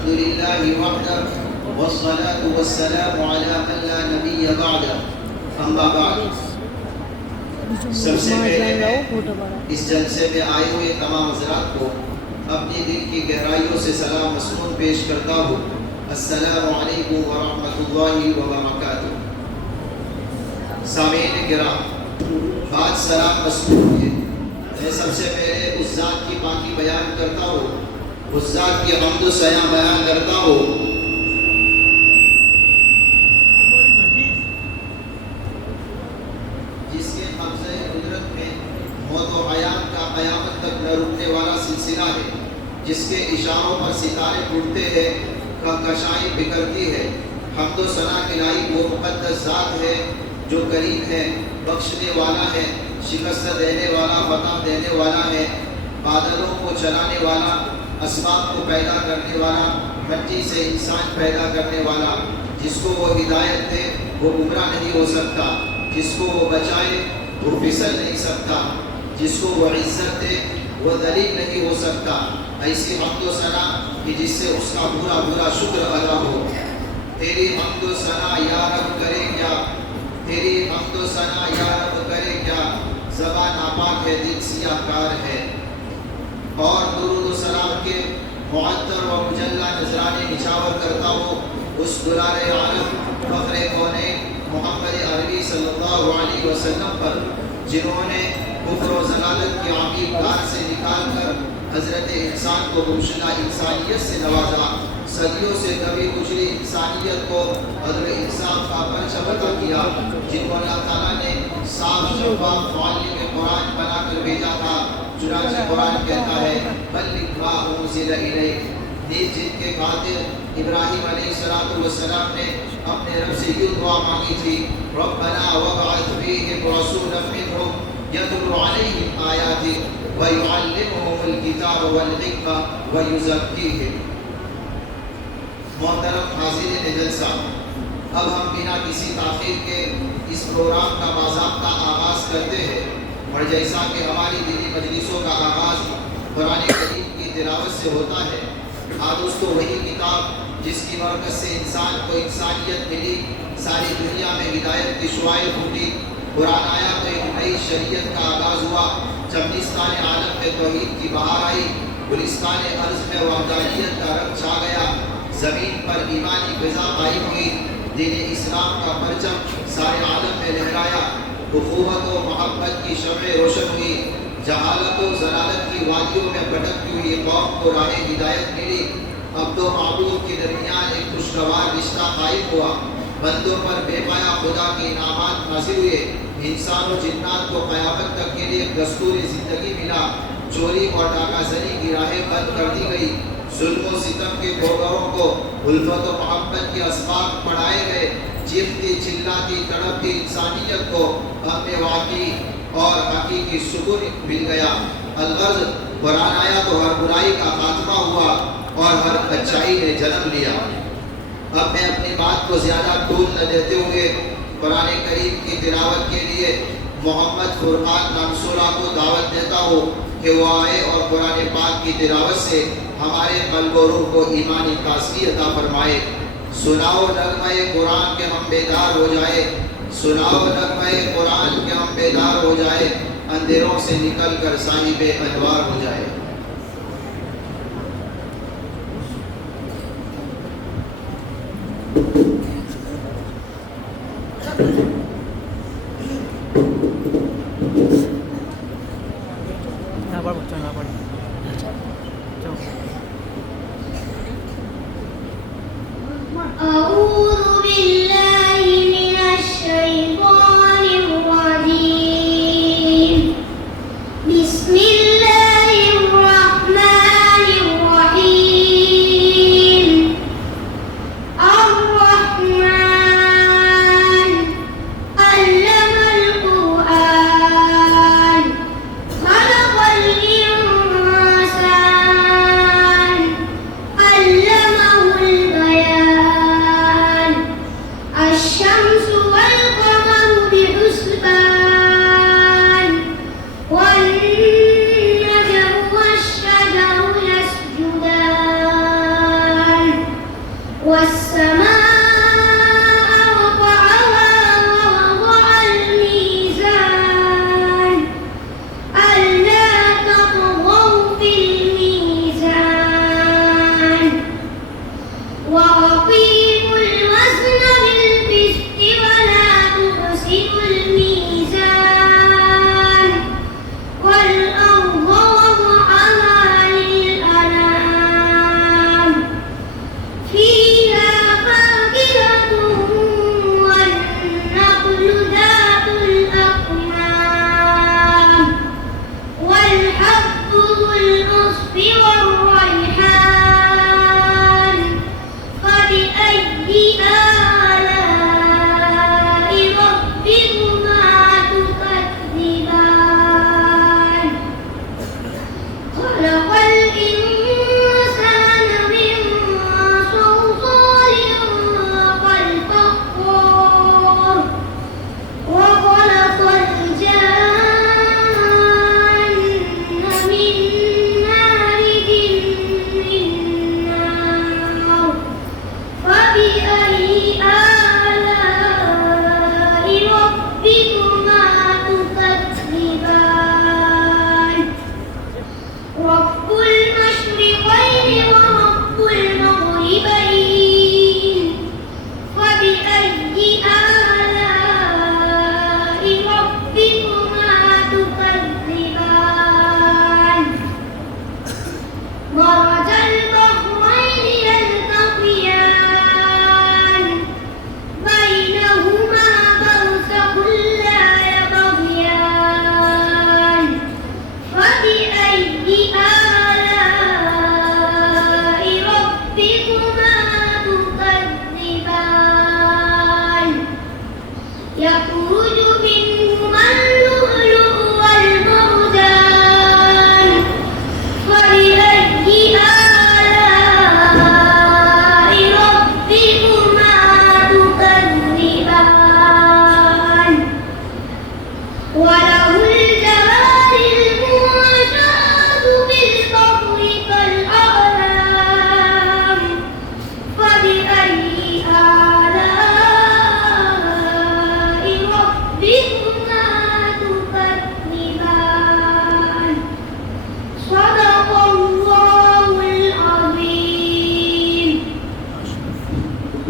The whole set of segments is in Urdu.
الحمد لله وحده والصلاة والسلام على من لا نبي بعده اما بعد. سب سے پہلے میں اس جلسے میں آئے ہوئے تمام حضرات کو اپنی دل کی گہرائیوں سے سلام مسنون پیش کرتا ہوں. السلام علیکم ورحمۃ اللہ وبرکاتہ. سامعین کرام، بات سلام مسنون ہے. میں سب سے پہلے اس ذات کی پاکی بیان کرتا ہوں، اس ذات کی حمد و ثنا بیان کرتا ہوں جس کے قبضۂ قدرت میں موت و حیات کا قیامت تک نہ رکنے والا سلسلہ ہے، جس کے اشاروں پر ستارے ٹوٹتے ہیں، کہکشائیں بکھرتی ہے. حمد و ثنا کے لائق وہ مقدس ذات ہے جو کریم ہے، بخشنے والا ہے، شکست دینے والا، فتح دینے والا ہے، بادلوں کو چلانے والا، اسباب کو پیدا کرنے والا، مٹی سے انسان پیدا کرنے والا. جس کو وہ ہدایت دے وہ گمراہ نہیں ہو سکتا، جس کو وہ بچائے وہ پھسل نہیں سکتا، جس کو وہ عزت دے وہ ذلیل نہیں ہو سکتا. ایسی حمد و ثنا کہ جس سے اس کا پورا پورا شکر ادا ہو. تیری حمد و ثنا یا رب کرے کیا، تیری حمد و ثنا یا رب کرے کیا، زبان ناپاک ہے، دل سیاہ کار ہے. اور درود و سلام کے معطر و مجلہ نذرانے نچاور کرتا ہوں اس دلال عالم فخر کونین محمد عربی صلی اللہ علیہ وسلم پر، جنہوں نے کفر و ضلالت کی عمیق کار سے نکال کر حضرت انسان کو گمشدہ انسانیت سے نوازا. صدیوں سے کبھی کچلی انسانیت کو عدل و انصاف کا پرچم عطا کیا، جن کو اللہ تعالیٰ نے صاف شفاف معلم قرآن بنا کر بھیجا تھا. چنانچہ قرآن کہتا ہے بلغ ما انزل الیک. نیز جن کے خاطر ابراہیم علیہ السلام نے اپنے رب سے یہ دعا مانگی تھی، ربنا وابعث فیہم رسولا منہم یتلو علیہم آیاتک ویعلمہم الکتاب والحکمہ ویزکیہم. محترم حاضرین جلسہ، اب ہم بنا کسی تاخیر کے اس پروگرام کا باضابطہ آغاز کرتے ہیں. اور جیسا کہ ہماری دینی مجلسوں کا آغاز قرآن کریم کی تلاوت سے ہوتا ہے، آج دوستو وہی کتاب جس کی برکت سے انسان کو انسانیت ملی، ساری دنیا میں ہدایت کی شعائیں پھوٹی، قرآن آیا تو ایک نئی شریعت کا آغاز ہوا. چمنستان عالم میں توحید کی بہار آئی، گلستان ارض میں وحدانیت کا رنگ چھا گیا، زمین پر ایمانی فضا قائم ہوئی، دین اسلام کا پرچم سارے عالم میں لہرایا، اخوت و محبت کی شمع روشن ہوئی، جہالت و ضلالت کی وادیوں میں بھٹکتی ہوئی قوم کو راہ ہدایت ملی. عبد و معبود کے درمیان ایک خوشگوار رشتہ قائم ہوا، بندوں پر بے پایا خدا کے انعامات نازل ہوئے، انسان و جنات کو قیامت تک کے لیے ایک دستور زندگی ملا. چوری اور ڈاکہ زنی کی راہیں بند کر دی گئی، ظلم و ستم کے گوگروں کو الفت و محبت کے اسباق پڑھائے گئے، چیختی چلاتی تڑپتی انسانیت کو امن واقعی اور حقیقی سکون مل گیا. الغرض قرآن آیا تو ہر برائی کا خاتمہ ہوا اور ہر اچائی نے جنم لیا. اب میں اپنی بات کو زیادہ طول نہ دیتے ہوئے قرآن کریم کی تلاوت کے لیے محمد فرقان نامسولہ کو دعوت دیتا ہوں کہ وہ آئے اور قرآن پاک کی تلاوت سے ہمارے قلب و روح کو ایمانی تازگی عطا فرمائے. سناؤ نغمہ قرآن کے ہم بیدار ہو جائے، سناؤ نغمہ قرآن کے ہم بیدار ہو جائے، اندھیروں سے نکل کر صاحب انوار ہو جائے. أعوذ بالله من الشيطان الرجيم. بسم الله الرحمن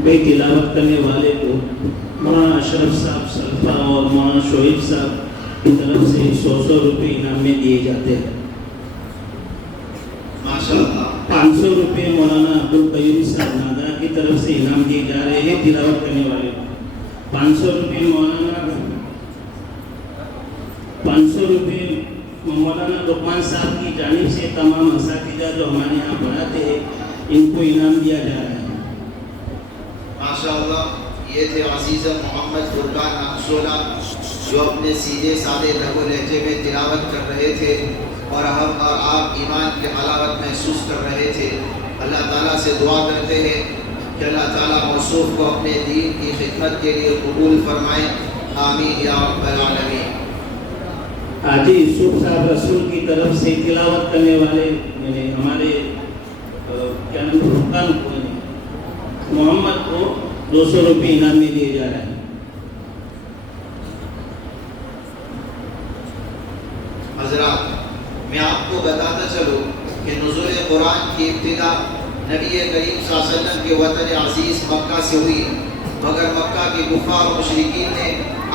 بھائی تلاوت کرنے والے کو مولانا اشرف صاحب سلفا اور مولانا شعیب صاحب کی طرف سے 100 روپے انعام میں دیے جاتے ہیں. ماشاءاللہ. 500 روپے مولانا عبدالقیوم صاحب نادا کی طرف سے انعام دیے جا رہے ہیں تلاوت کرنے والے کو. 500 روپے مولانا لقمان صاحب کی جانب سے تمام اساتذہ جو ہمارے یہاں پڑھاتے ہیں ان کو انعام دیا جا رہا ہے. ماشاءاللہ. یہ تھے عزیز محمد فرقان نامشولہ جو اپنے سیدھے سادے لہو لہجے میں تلاوت کر رہے تھے اور ہم اور آپ ایمان کی حلاوت محسوس کر رہے تھے. اللہ تعالیٰ سے دعا کرتے ہیں کہ اللہ تعالیٰ موصوف کو اپنے دین کی خدمت کے لیے قبول فرمائے. آمین یا رب العالمین. حاجی یوسف صاحب رسول کی طرف سے تلاوت کرنے والے یعنی ہمارے کیا نام فرقان محمد کو 200 روپے انعام میں دیے جا رہے ہیں. حضرات میں آپ کو بتاتا چلوں کہ نزول قرآن کی ابتدا نبی کریم صلی اللہ علیہ وسلم کے وطن عزیز مکہ سے ہوئی، مگر مکہ کے کفار اور مشرکین نے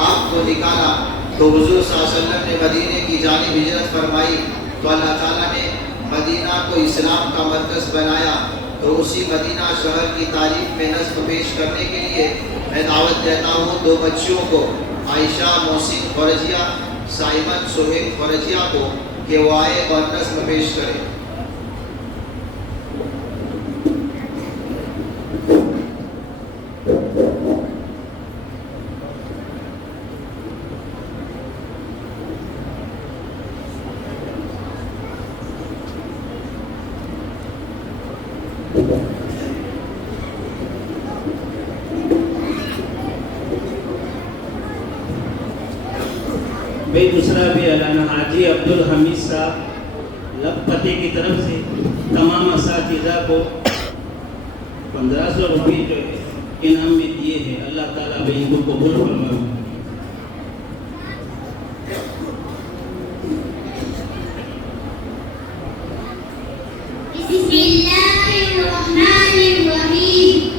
آپ کو نکالا تو حضور صلی اللہ علیہ وسلم نے مدینے کی جانب ہجرت فرمائی تو اللہ تعالیٰ نے مدینہ کو اسلام کا مرکز بنایا. تو اسی مدینہ شہر کی تعریف میں نظم پیش کرنے کے لیے میں دعوت دیتا ہوں 2 بچیوں کو، عائشہ محسن خورجیہ، سائمن سہیل خورجیہ کو کہ وہ آئے اور نظم پیش کریں. بھائی دوسرا بھی اعلان حاجی عبدالحمید صاحب لکھپتے کی طرف سے تمام اساتذہ کو 1500 روپے جو انعام میں دیے ہیں. اللہ تعالیٰ بھائی ان کو قبول فرمائے. بسم اللہ الرحمن الرحیم.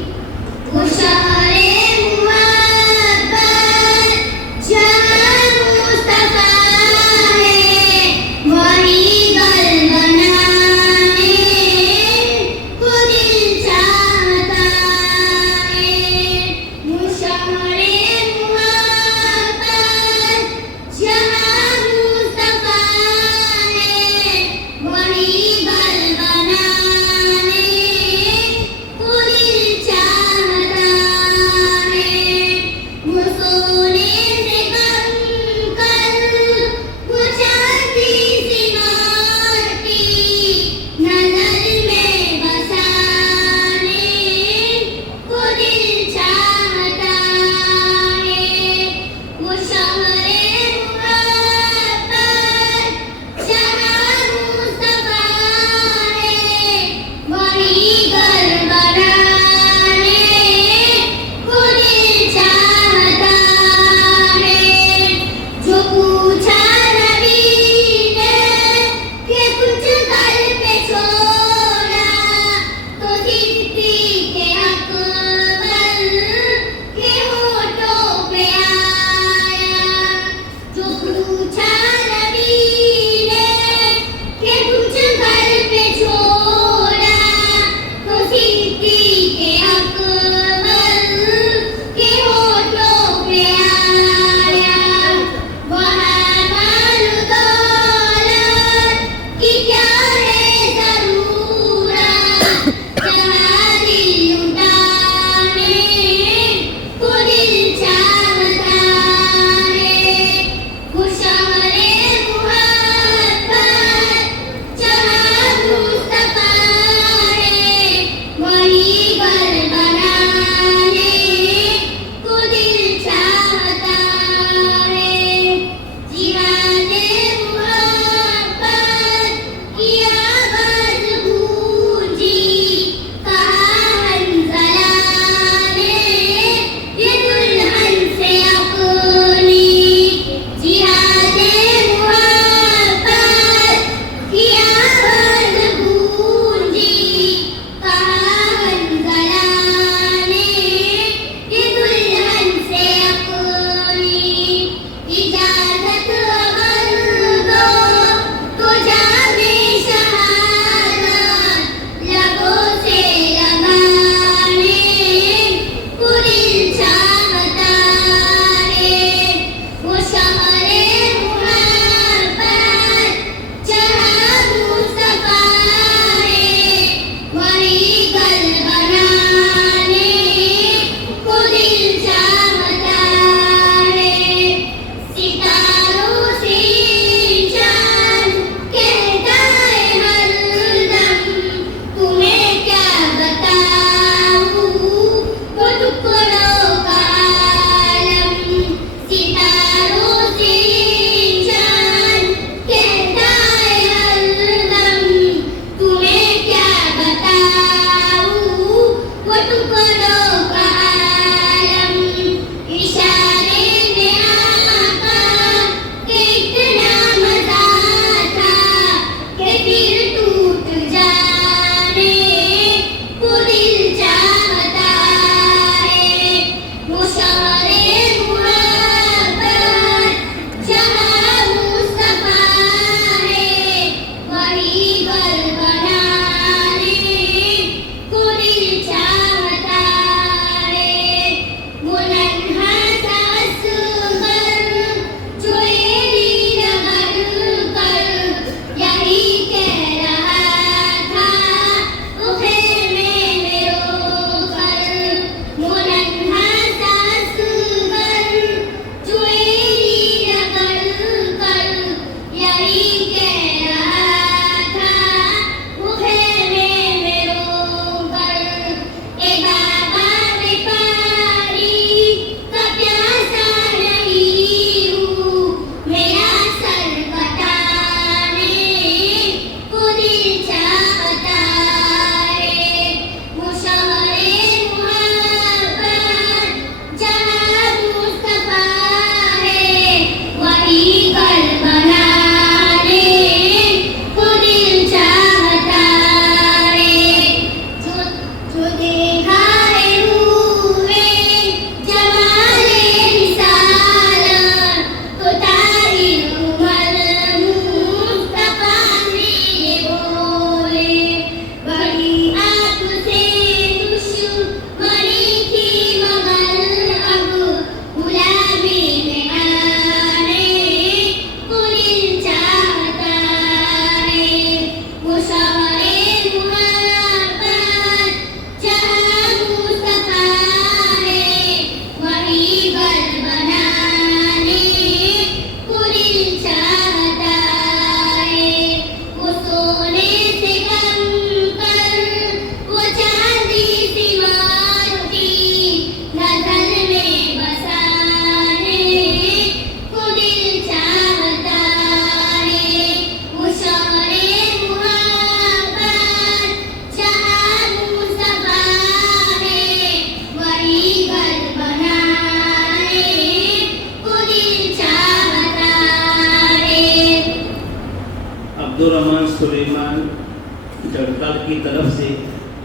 کی طرف سے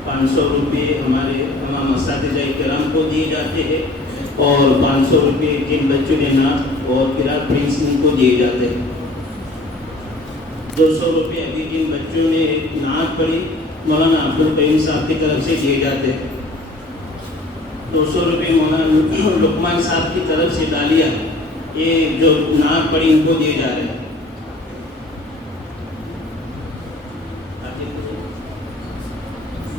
500 روپے ہمارے تمام اساتذہ کرام کو دیے جاتے ہیں اور 500 روپے جن بچوں نے نعت اور قرات پڑھی ان کو دیے جاتے ہیں. 200 روپے ابھی جن بچوں نے نعت پڑھی مولانا عبدالقیوم صاحب کی طرف سے دیے جاتے ہیں. 200 روپے مولانا لقمان صاحب کی طرف سے ڈالیا یہ جو نعت پڑھی ان کو دیے جا رہے ہیں.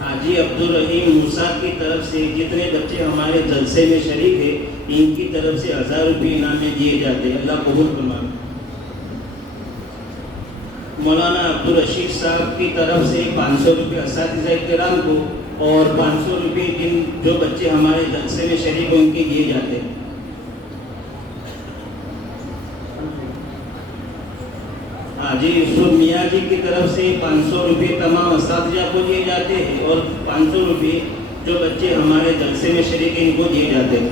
حاجی عبدالرحیم موسیٰ کی طرف سے جتنے بچے ہمارے جلسے میں شریک ہیں ان کی طرف سے 1000 روپے انعام میں دیے جاتے ہیں. اللہ قبول فرمائے. مولانا عبدالرشید صاحب کی طرف سے 500 روپے اساتذہ کرام کو اور 500 روپے جن جو بچے ہمارے جلسے میں شریک ہیں ان کے دیے جاتے ہیں. حاجی یوسف میاں جی کی طرف سے 500 روپے تمام اساتذہ کو دیے جاتے ہیں اور 500 روپے جو بچے ہمارے جلسے میں شریک ہیں ان کو دیے جاتے ہیں.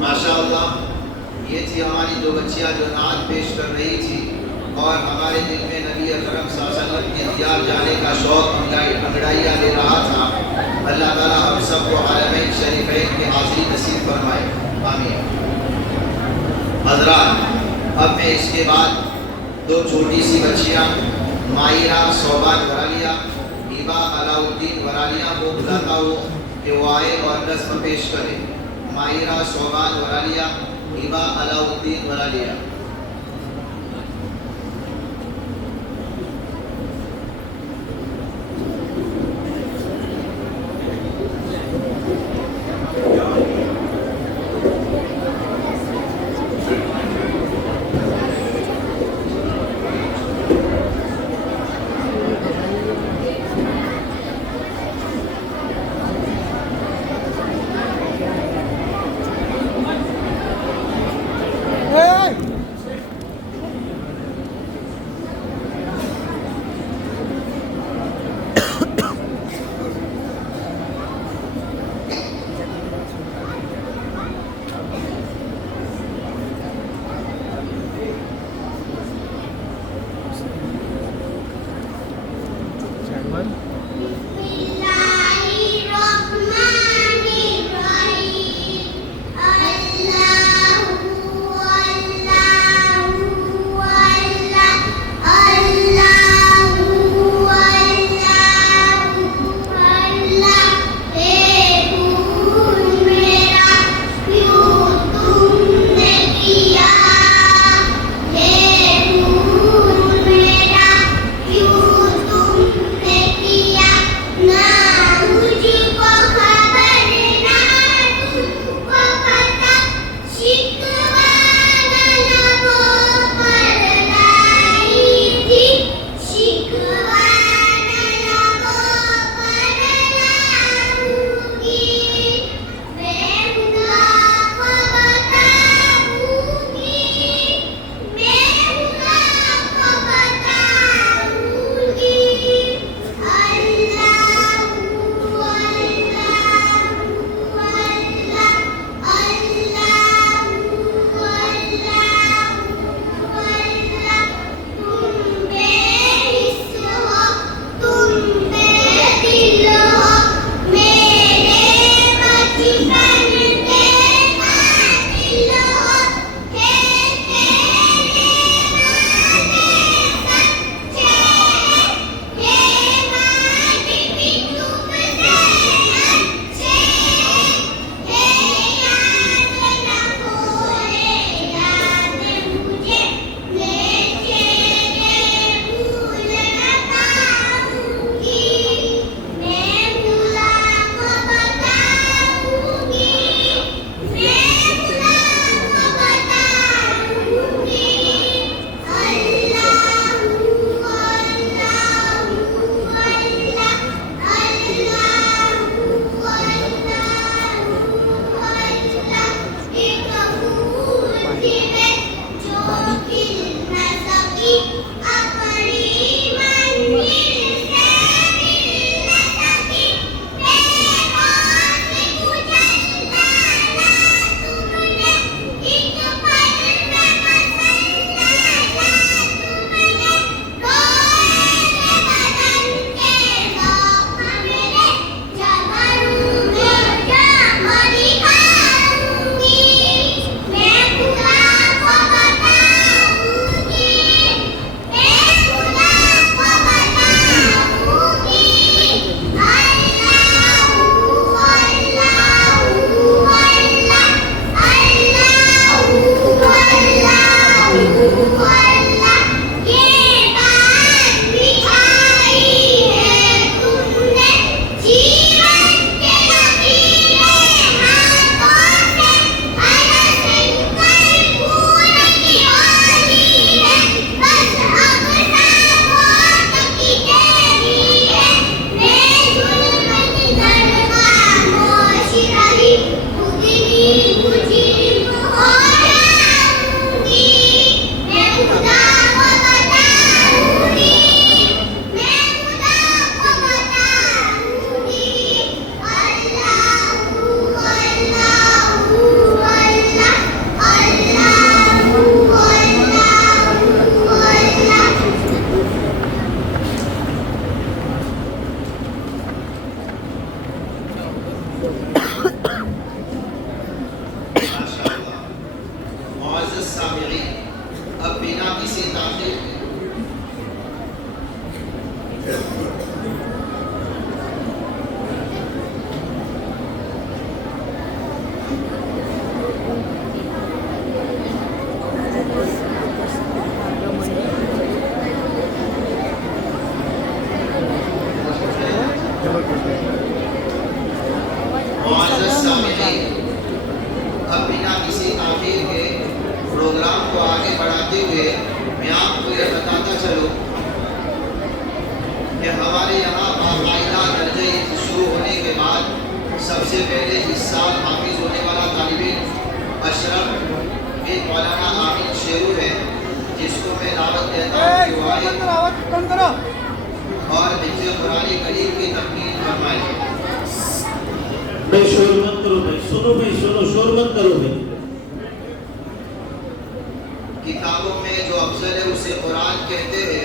ماشاءاللہ یہ تھی ہماری دو بچیاں جو نعت پیش کر رہی تھی اور ہمارے دل میں نبی اکرم صلی اللہ علیہ وسلم کے دیار جانے کا شوق انگڑائیاں لے رہا تھا. اللہ تعالیٰ ہم سب کو حرمین شریفین کی حاضری نصیب فرمائے. آمین. حضرات اب میں اس کے بعد دو چھوٹی سی بچیاں مائرہ صوبان ورالیہ ہبہ علاء الدین ورالیہ کو بلاتا ہوں کہ وہ آئے اور نظم پیش کرے. مائرہ صوبان ورالیہ ہبہ علاء الدین ورالیہ. Na معزز سامعین، اب بنا کسی تاخیر کے پروگرام کو آگے بڑھاتے ہوئے میں آپ کو یہ بتاتا چلوں کہ ہمارے یہاں باقاعدہ درجہ شروع ہونے کے بعد سب سے پہلے اس سال حافظ ہونے والا طالب علم اشرف بن مولانا عامر شیرو ہے، جس کو میں دعوت دیتا ہوں کہ وہ آئے اور حفظ قرآن کریم کی تکمیل فرمائے۔ بھائی شور مت کرو، بھائی سنو، بھائی سنو، شور مت کرو بھائی۔ کتابوں میں جو افضل ہے اسے قرآن کہتے ہیں،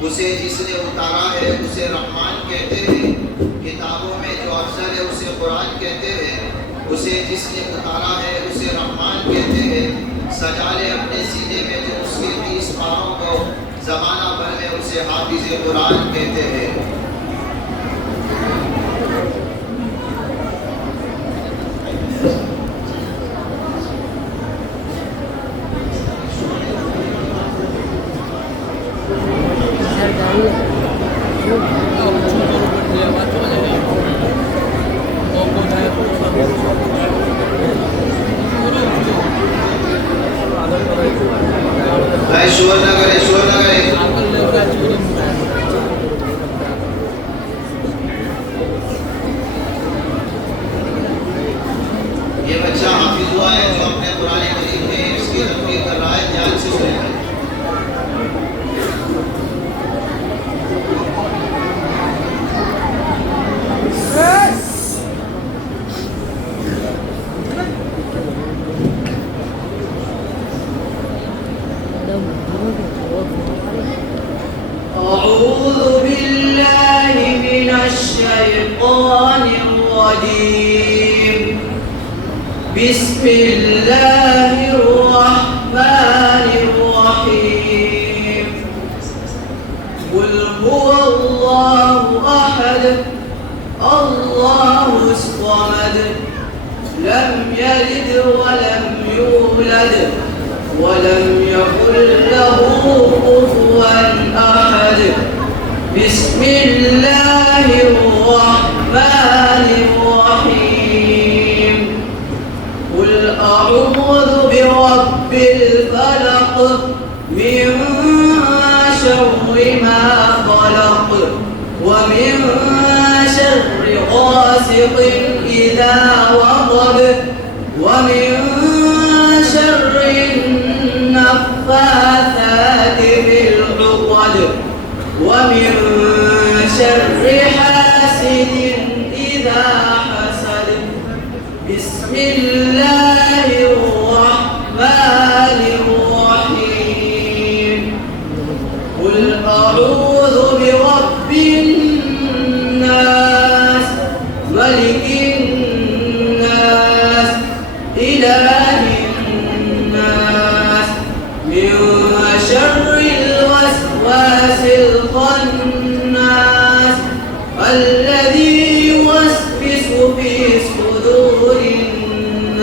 اسے جس نے اتارا ہے اسے رحمان کہتے ہیں۔ کتابوں میں جو افضل ہے اسے قرآن کہتے ہیں، اسے جس نے اتارا ہے اسے رحمان کہتے ہیں۔ سجا لے اپنے سینے میں جو اس کے 30 پاروں کو، زمانہ بھر میں اسے حافظ قرآن کہتے ہیں۔ شور نہ کرے، شور نہ کرے۔ یہ بچہ حافظ ہوا ہے جو اپنے قرآن کریم میں اس کی تفسیر کر رہا ہے، دھیان سے سنیں۔ أعوذ بالله من الشيطان الرجيم. بسم الله الرحمن الرحيم. قل هو الله أحد الله الصمد لم يلد ولم يولد ولم يكن له كفوا أحد. بسم الله الرحمن الرحيم. قل أعوذ برب الفلق من شر ما خلق ومن شر غاسق إذا وقب ومن شر النفاثات في العقد ومن شر حاسد إذا حسد. بسم الله الرحمن الرحيم. قل أعوذ برب الناس ملك الناس إله الناس من شر الوسواس الخناس الذي يوسوس في صدور الناس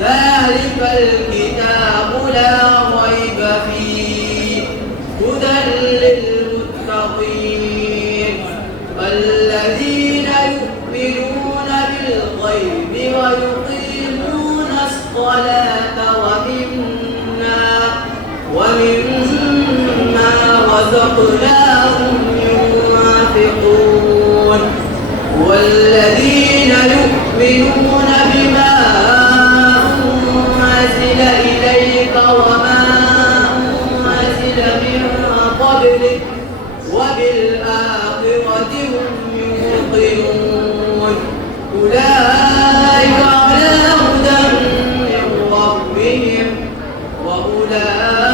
ذلك الكتاب لا ريب فيه هدى للمتقين الذين يؤمنون بالغيب ويقيمون الصلاة ومما رزقناهم ينفقون والذين يؤمنون بما أنزل إليك وما أنزل من قبلك وبالآخرة هم يوقنون أولئك على هدى من ربهم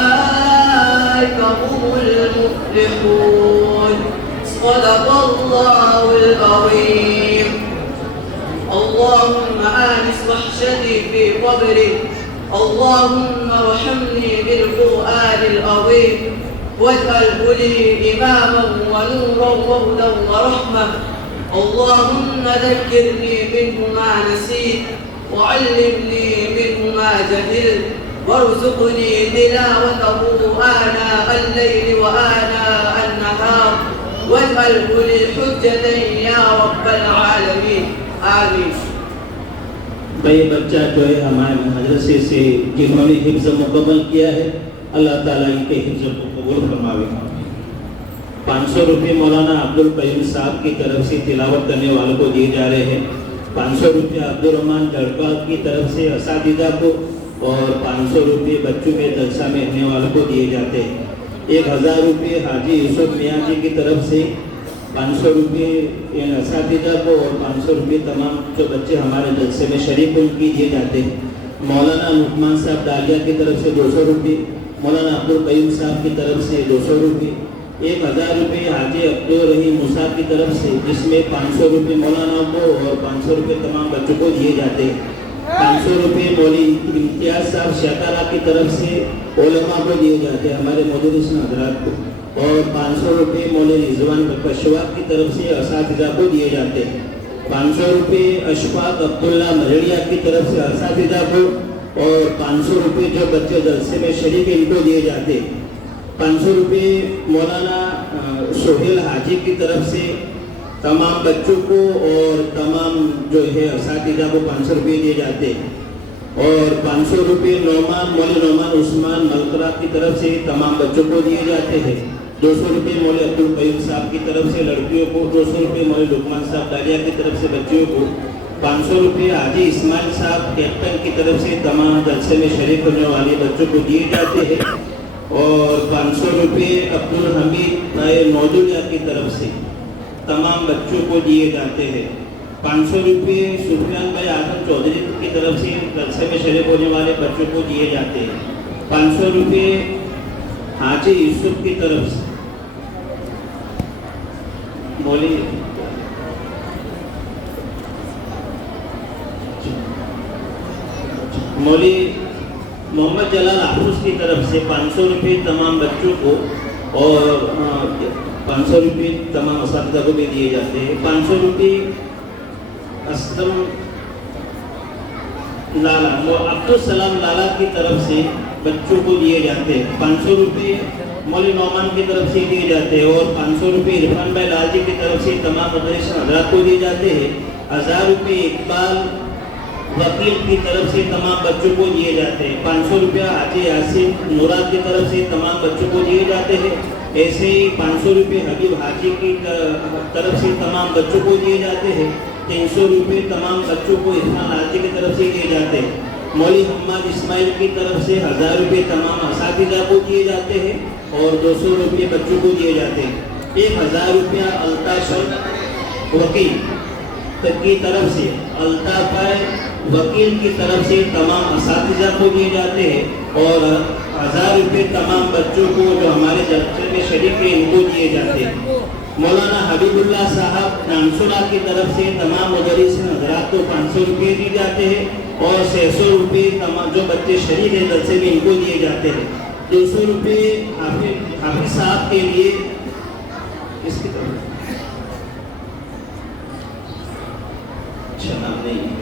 وأولئك هم المفلحون صدق الله العظيم اللهم آنس وحشتي في قبري اللهم ارحمني بالقرآن العظيم واجعله لي إماما ونورا وهدى ورحمة اللهم ذكرني منه ما نسيت وعلمني منه ما جهلت وارزقني تلاوته آناء الليل وآناء النهار واجعله لي حجة يا رب العالمين آمين بھائی بچہ جو ہے ہمارے مدرسے سے جنہوں نے حفظ مکمل کیا ہے اللہ تعالیٰ ان کے حفظ کو قبول فرماوے 500 روپے مولانا عبدالقیوم صاحب کی طرف سے تلاوت کرنے والوں کو دیے جا رہے ہیں 500 روپے عبدالرحمان جڑکا کی طرف سے اساتذہ کو اور 500 روپے بچوں کے جلسہ میں رہنے والوں کو دیے جاتے ہیں 1000 روپے حاجی یوسف میاں جی کی طرف سے 500 روپے اساتذہ کو اور 500 روپے تمام جو بچے ہمارے جلسے میں شریک ان کی دیے جاتے ہیں مولانا لقمان صاحب ڈالیہ کی طرف سے 200 روپے مولانا عبدالقیوم صاحب کی طرف سے 200 روپے 1000 روپے حاجی عبدالرحیم موسیٰ کی طرف سے جس میں 500 روپے مولانا کو اور 500 روپے تمام بچوں کو دیے جاتے ہیں 500 روپے مولوی امتیاز صاحب شیکارہ کی طرف سے علماء کو دیے جاتے ہیں ہمارے مدرسین حضرات کو اور 500 روپے مولوی رضوان پشوا کی طرف سے اساتذہ کو دیے جاتے ہیں 500 روپے اشفاق عبداللہ مجھڑیا کی طرف سے اساتذہ کو اور 500 روپے جو بچے جلسے میں شریک ان کو دیے جاتے ہیں 500 روپے مولانا سہیل حاجی کی طرف سے تمام بچوں کو اور تمام جو ہے اساتذہ کو 500 روپے دیے جاتے ہیں اور 500 روپے مولوی نعمان عثمان ملکرہ کی طرف سے تمام بچوں کو دیے جاتے ہیں 200 روپے مولوی عبدالقیوم صاحب کی طرف سے لڑکیوں کو 200 روپے مولوی لقمان صاحب ڈالیہ کی طرف سے بچیوں کو 500 روپے حاجی اسماعیل صاحب کیپٹن کی طرف سے تمام جلسے میں شریک ہونے والے بچوں کو دیے جاتے ہیں اور 500 روپے عبدالحمید نودولیا کی طرف سے تمام بچوں کو دیے جاتے ہیں 500 روپے سفیان بھائی آدم چودھری کی طرف سے جلسے میں شریک ہونے والے بچوں کو دیے جاتے ہیں 500 روپے حاجی یوسف کی طرف سے مولوی محمد جلال حافظ کی طرف سے 500 روپے تمام بچوں کو اور 500 روپے تمام اساتذہ کو بھی دیے جاتے ہیں 500 روپے اسلم لالا عبدالسلام لالا کی طرف سے بچوں کو دیے جاتے ہیں 500 روپے مولوی نعمان کی طرف سے دیے جاتے ہیں اور 500 روپے عرفان بھائی لال جی کی طرف سے تمام مدرسین حضرات کو دیے جاتے ہیں 1000 روپے اقبال وکیل کی طرف سے تمام بچوں کو دیے جاتے ہیں 500 روپیہ حاجی یاسین مراد کی طرف سے تمام بچوں کو دیے جاتے ہیں ایسے ہی 500 روپے حبیب حاجی کی طرف سے تمام بچوں کو دیے جاتے ہیں 300 روپے تمام بچوں کو عرفان لال جی کی طرف سے دیے جاتے ہیں مولوی حماد اسماعیل کی طرف سے 1000 روپے تمام اساتذہ کو دیے جاتے ہیں اور 200 روپے بچوں کو دیے جاتے ہیں 1000 روپیہ الطاف وکیل کی طرف سے الطاف وکیل کی طرف سے تمام اساتذہ کو دیے جاتے ہیں اور 1000 روپے تمام بچوں کو جو ہمارے جلسے میں شریک ہیں ان کو دیے جاتے ہیں مولانا حبیب اللہ صاحب نانسولہ کی طرف سے تمام مدرسین حضرات کو 500 روپے دیے جاتے ہیں اور 600 روپے تمام جو بچے شریک ہیں جلسے میں ان کو دیے جاتے ہیں 200 روپے حافظ صاحب کے لیے اس کی طرف اچھا نام نہیں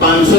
₹500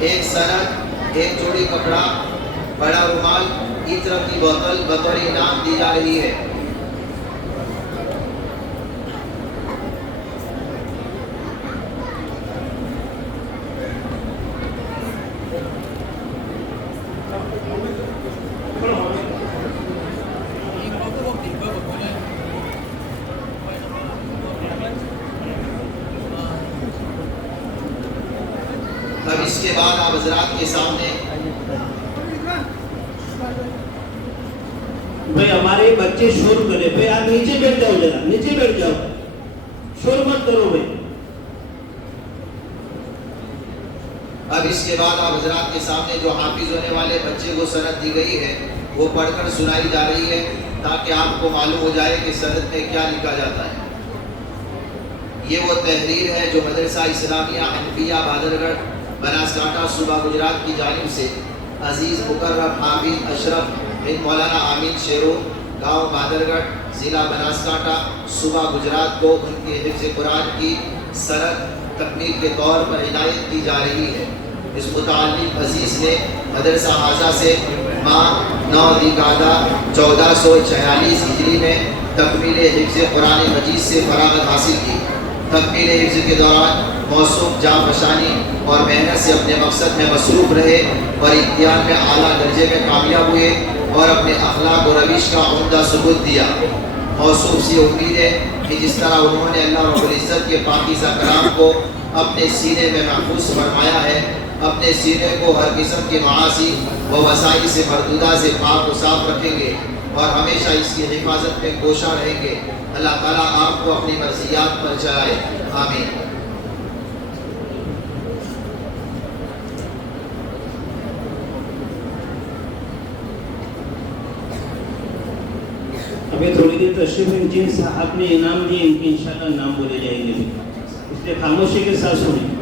ایک سند، ایک جوڑی کپڑا، بڑا رومال، عطر کی بوتل بطور انعام دی جا رہی ہے۔ اب اس کے بعد آپ حضرات کے سامنے بھائی ہمارے بچے شور کرے، بھائی آپ نیچے بیٹھ جاؤ، ذرا نیچے بیٹھ جاؤ، شور مت کرو بھائی۔ اب اس کے بعد آپ حضرات کے سامنے جو حافظ ہونے والے بچے کو سند دی گئی ہے وہ پڑھ کر سنائی جا رہی ہے، تاکہ آپ کو معلوم ہو جائے کہ سند میں کیا لکھا جاتا ہے۔ یہ وہ تحریر ہے جو مدرسہ اسلامیہ حنفیہ بادرگڑھ بناسکانٹا صوبہ گجرات کی جانب سے عزیز مکرم حافظ اشرف بن مولانا امین شیرو، گاؤں بادرگڑھ، ضلع بناسکانٹا، صوبہ گجرات کو ان کے حفظ قرآن کی سند تکمیل کے طور پر عنایت کی جا رہی ہے۔ اس متعلق عزیز نے مدرسہ حاضہ سے ماہ 9 دیکادہ 1446 ہجری میں تکمیل حفظ قرآن مجید سے فراغت حاصل کی۔ تکمیل حفظ کے دوران موصوف جاں فشانی اور محنت سے اپنے مقصد میں مصروف رہے اور امتحان میں اعلیٰ درجے میں کامیاب ہوئے اور اپنے اخلاق و روش کا عمدہ ثبوت دیا۔ موصوف سے امید ہے کہ جس طرح انہوں نے اللہ رب العزت کے پاکیزہ کلام کو اپنے سینے میں محفوظ فرمایا ہے، اپنے سینے کو ہر قسم کے معاصی و وسائل سے مردودہ سے پاک و صاف رکھیں گے اور ہمیشہ اس کی حفاظت میں کوشاں رہیں گے۔ اللہ تعالیٰ آپ کو اپنی مرضیات پر چلائے، آمین۔ ابھی تھوڑی دیر تشریف جن صاحب نے انعام دیے ان کے انشاءاللہ نام بولے جائیں گے، اس لیے خاموشی کے ساتھ سنیں۔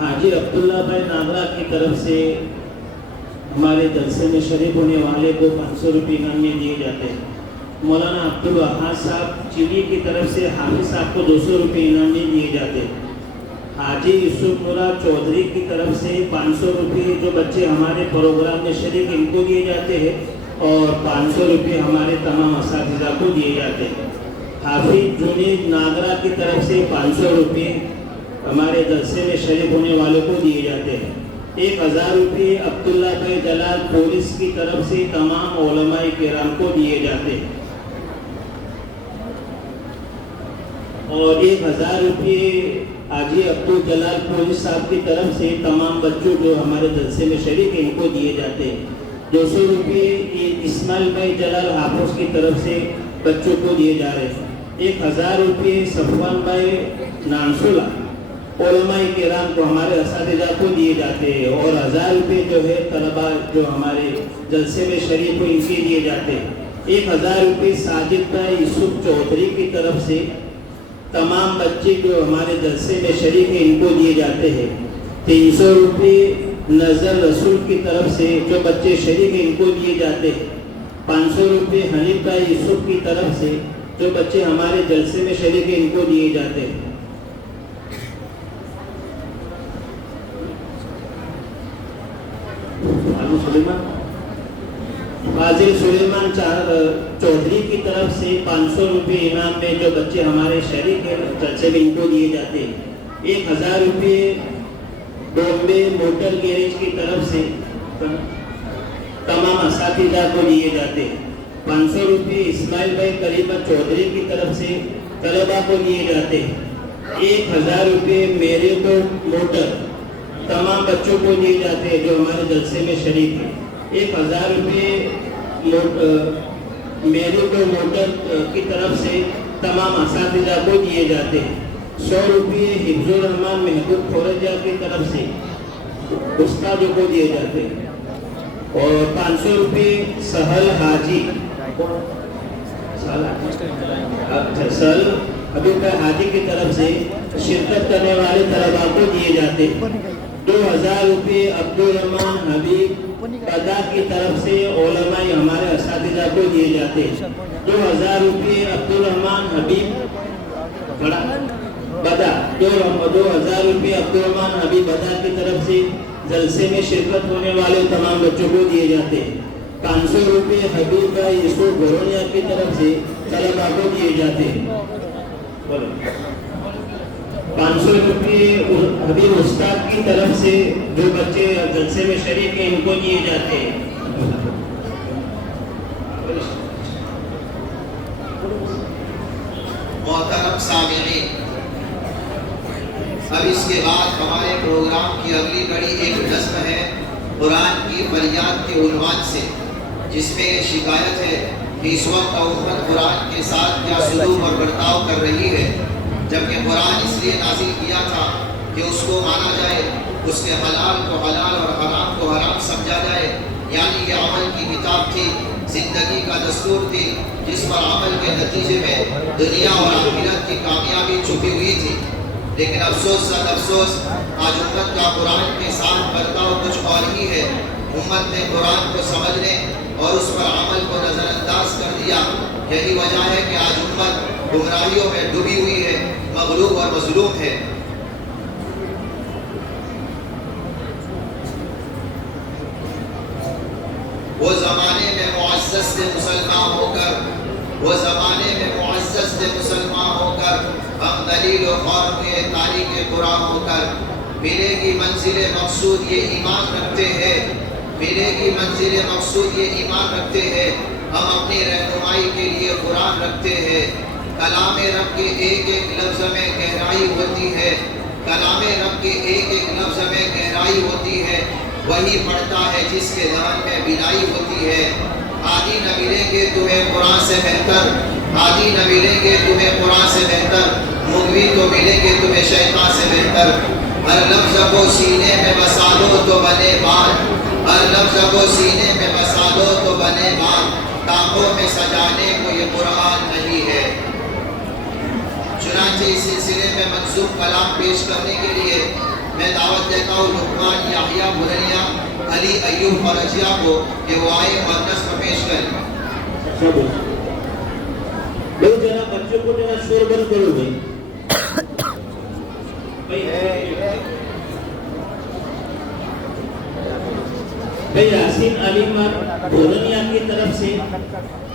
حاجی عبداللہ بھائی ناگرا کی طرف سے ہمارے جلسے میں شریک ہونے والے کو 500 روپے انعام میں دیے جاتے ہیں۔ مولانا عبدالوہاب صاحب چلی کی طرف سے حافظ صاحب کو 200 روپے انعام میں دیے جاتے ہیں۔ حاجی یوسف مراد چودھری کی طرف سے 500 روپے جو بچے ہمارے پروگرام میں شریک ان کو دیے جاتے ہیں اور 500 روپے ہمارے تمام اساتذہ کو دیے جاتے ہیں۔ حافظ جنید ناگرا کی طرف سے 500 روپے ہمارے جلسے میں شریک ہونے والوں کو دیے جاتے ہیں۔ 1000 روپے عبداللہ بھائی جلال پولیس کی طرف سے تمام علماء کرام کو دیے جاتے ہیں اور 1000 روپے حاجی عبدالجلال پولیس صاحب کی طرف سے تمام بچوں جو ہمارے جلسے میں شریک ہیں ان کو دیے جاتے ہیں۔ 200 روپے اسماعیل بھائی جلال حافظ کی طرف سے بچوں کو دیے جا رہے ہیں۔ 1000 روپے صفوان بھائی نانسولہ علماء کرام کو ہمارے اساتذہ کو دیے جاتے ہیں اور 1000 روپے جو ہے طلباء جو ہمارے جلسے میں شریک ہو ان کے دیے جاتے ہیں۔ 1000 روپے ساجد بھائی یوسف چودھری کی طرف سے تمام بچے جو ہمارے جلسے میں شریک ہیں ان کو دیے جاتے ہیں۔ 300 روپے نظر رسول کی طرف سے جو بچے شریک ہیں ان کو دیے جاتے ہیں۔ 500 روپے حنیف بھائی یوسف کی طرف سے جو بچے ہمارے جلسے میں شریک ہیں ان کو دیے جاتے ہیں۔ فاضل سلیمان چودھری کی طرف سے 500 روپے انعام میں جو بچے ہمارے شریک ہیں جلسے میں ان کو دیے جاتے ہیں۔ 1000 روپے بامبے موٹر گیریج کی طرف سے تمام اساتذہ کو دیے جاتے ہیں۔ 500 روپے اسماعیل بھائی کریمہ چودھری کی طرف سے طلباء کو دیے جاتے ہیں۔ 1000 روپے میرے کو موٹر تمام بچوں کو دیے جاتے ہیں جو ہمارے جلسے میں شریک ہیں۔ 1000 روپے میرے کو موٹر کی طرف سے تمام اساتذہ کو دیے جاتے ہیں۔ 100 روپے حفظ الرحمان محبوب خورجہ کی طرف سے استادوں کو دیے جاتے ہیں اور 500 روپے سہل حاجی سہل حبیب حاجی کی طرف سے شرکت کرنے والے طلباء کو دیے جاتے ہیں۔ 2000 روپے عبدالرحمان حبیب ادا کی طرف سے علماء ہمارے اساتذہ کو دیے جاتے ہیں۔ 2000 روپے عبدالرحمان حبیب 2000 روپے عبدالرحمان حبیب ادا کی طرف سے جلسے میں شرکت ہونے والے تمام بچوں کو دیے جاتے ہیں. 500 روپے حبیب بھائی یوسف گورونیا کی طرف سے طلباء کو دیے جاتے ہیں. 500 روپے حبیب استاد کی طرف سے جو بچے جلسے میں شریک ہیں ان کو دیے جاتے ہیں. محترم سامعین، اب اس کے بعد ہمارے پروگرام کی اگلی کڑی ایک نظم ہے قرآن کی فریاد کے عنوان سے، جس میں یہ شکایت ہے کہ اس وقت امت قرآن کے ساتھ کیا سلوک اور برتاؤ کر رہی ہے، جبکہ قرآن اس لیے نازل کیا تھا کہ اس کو مانا جائے، اس کے حلال کو حلال اور حرام کو حرام سمجھا جائے. یعنی یہ عمل کی کتاب تھی، زندگی کا دستور تھی، جس پر عمل کے نتیجے میں دنیا اور آخرت کی کامیابی چھپی ہوئی تھی. لیکن افسوس صد افسوس، آج امت کا قرآن کے ساتھ برتاؤ کچھ اور ہی ہے. امت نے قرآن کو سمجھنے اور اس پر عمل کو نظر انداز کر دیا. یہی وجہ ہے کہ آج امت گمراہیوں میں ڈوبی ہوئی ہے، مغلوب اور مظلوم ہے. وہ زمانے میں معزز سے مسلمان ہو کر ہم دلیل و خور کے تاریخ قرآن ہو کر ملے گی منزل مقصود یہ ایمان رکھتے ہیں. ہم اپنی رہنمائی کے لیے قرآن رکھتے ہیں. کلام رب کے ایک ایک لفظ میں گہرائی ہوتی ہے. وہی پڑھتا ہے جس کے ذہن میں بینائی ہوتی ہے. عادی نہ ملیں گے تمہیں قرآن سے بہتر، مغوی تو ملیں گے تمہیں شیطان سے بہتر. ہر لفظ کو سینے میں بسا لو تو بنے بات، تاخوں میں سجانے کو یہ قرآن نہیں ہے. چنانچہ اس سلسلے میں منسوخ کلام پیش کرنے کے لیے میں دعوت دیتا ہوں لقمان یحییٰ بھرنیا، علی ایوب فرجیہ کو کہ وہ آئے اور نظم پیش کریں. ذرا بچوں کو ذرا شور بند کرو بھائی. یاسین علی بھورنیا کی طرف سے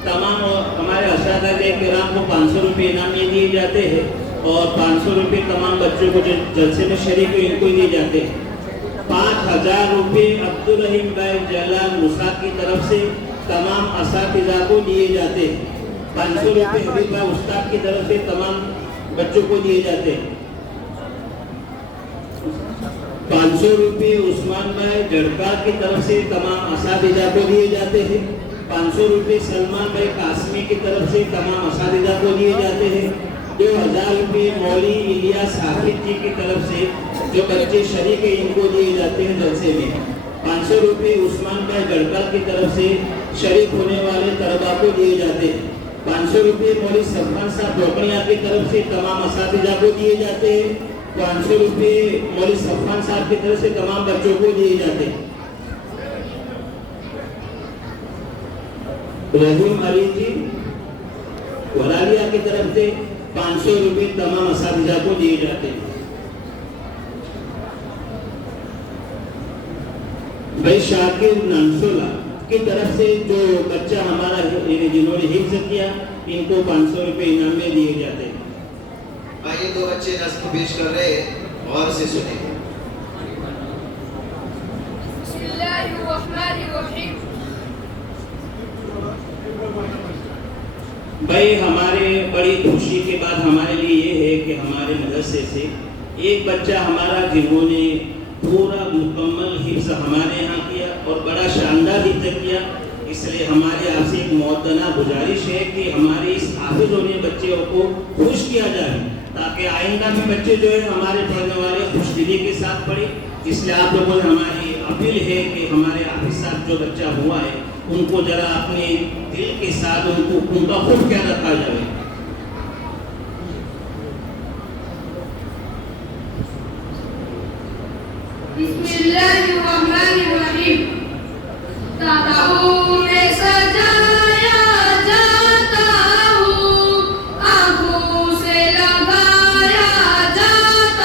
تمام ہمارے اساتذہ کرام کو 500 روپے انعام دیے جاتے ہیں اور 500 روپے تمام بچوں کو جو جلسے میں شریک ہوئے ان کو دیے جاتے ہیں. 5000 روپے عبدالرحیم بھائی جلال موسیٰ کی طرف سے تمام اساتذہ کو دیے جاتے ہیں. 500 روپے حبیب بھائی استاد کی طرف سے تمام بچوں کو دیے جاتے ہیں. 500 روپے عثمان بھائی جڑکا کی طرف سے تمام اساتذہ کو دیے جاتے ہیں. 500 روپے سلمان بھائی قاسمی کی طرف سے تمام اساتذہ کو دیے جاتے ہیں. 2000 روپے مولوی الیاس حافظ جی کی طرف سے جو بچے شریک ہیں ان کو دیے جاتے ہیں جلسے میں. 500 روپے عثمان بھائی جڑکا کی طرف سے شریک ہونے والے طلباء کو دیے جاتے ہیں. 500 روپے مولوی صفوان صاحب ڈوکڑیا کی طرف سے تمام اساتذہ کو دیے جاتے ہیں. 500 روپے مولوی صفوان صاحب کی طرف سے تمام بچوں کو دیے جاتے ہیں. رحیم علی جی ولالیہ کی طرف سے 500 روپے تمام اساتذہ کو دیے جاتے ہیں. بھائی شاکر نانسولہ کی طرف سے جو بچہ ہمارا جنہوں نے حفظ کیا ان کو 500 روپے انعام میں دیے جاتے ہیں. آئیے دو بچے نظم پیش کر رہے ہیں، غور سے سنیں. بسم اللہ الرحمن الرحیم. بھائی ہمارے بڑی خوشی کے بعد ہمارے لیے یہ ہے کہ ہمارے مدرسے سے ایک بچہ ہمارا جنہوں نے پورا مکمل حفظ ہمارے یہاں کیا اور بڑا شاندار حفظ کیا. اس لیے ہمارے آپ سے ایک معدنہ گزارش ہے کہ ہمارے اس حافظ ہونے بچوں کو خوش کیا جائے تاکہ آئندہ میں بچے جو ہے ہمارے پڑھنے والے خوش دلی کے ساتھ پڑھیں. اس لیے آپ لوگوں سے ہماری اپیل ہے کہ ہمارے حافظ صاحب جو بچہ ہوا ہے ان کو ذرا اپنے دل کے ساتھ ان کا خود کیا رکھا جائے. بسم اللہ الرحمن الرحیم. تابعوں میں سجایا جاتا ہوں، آنکھوں سے لگایا جاتا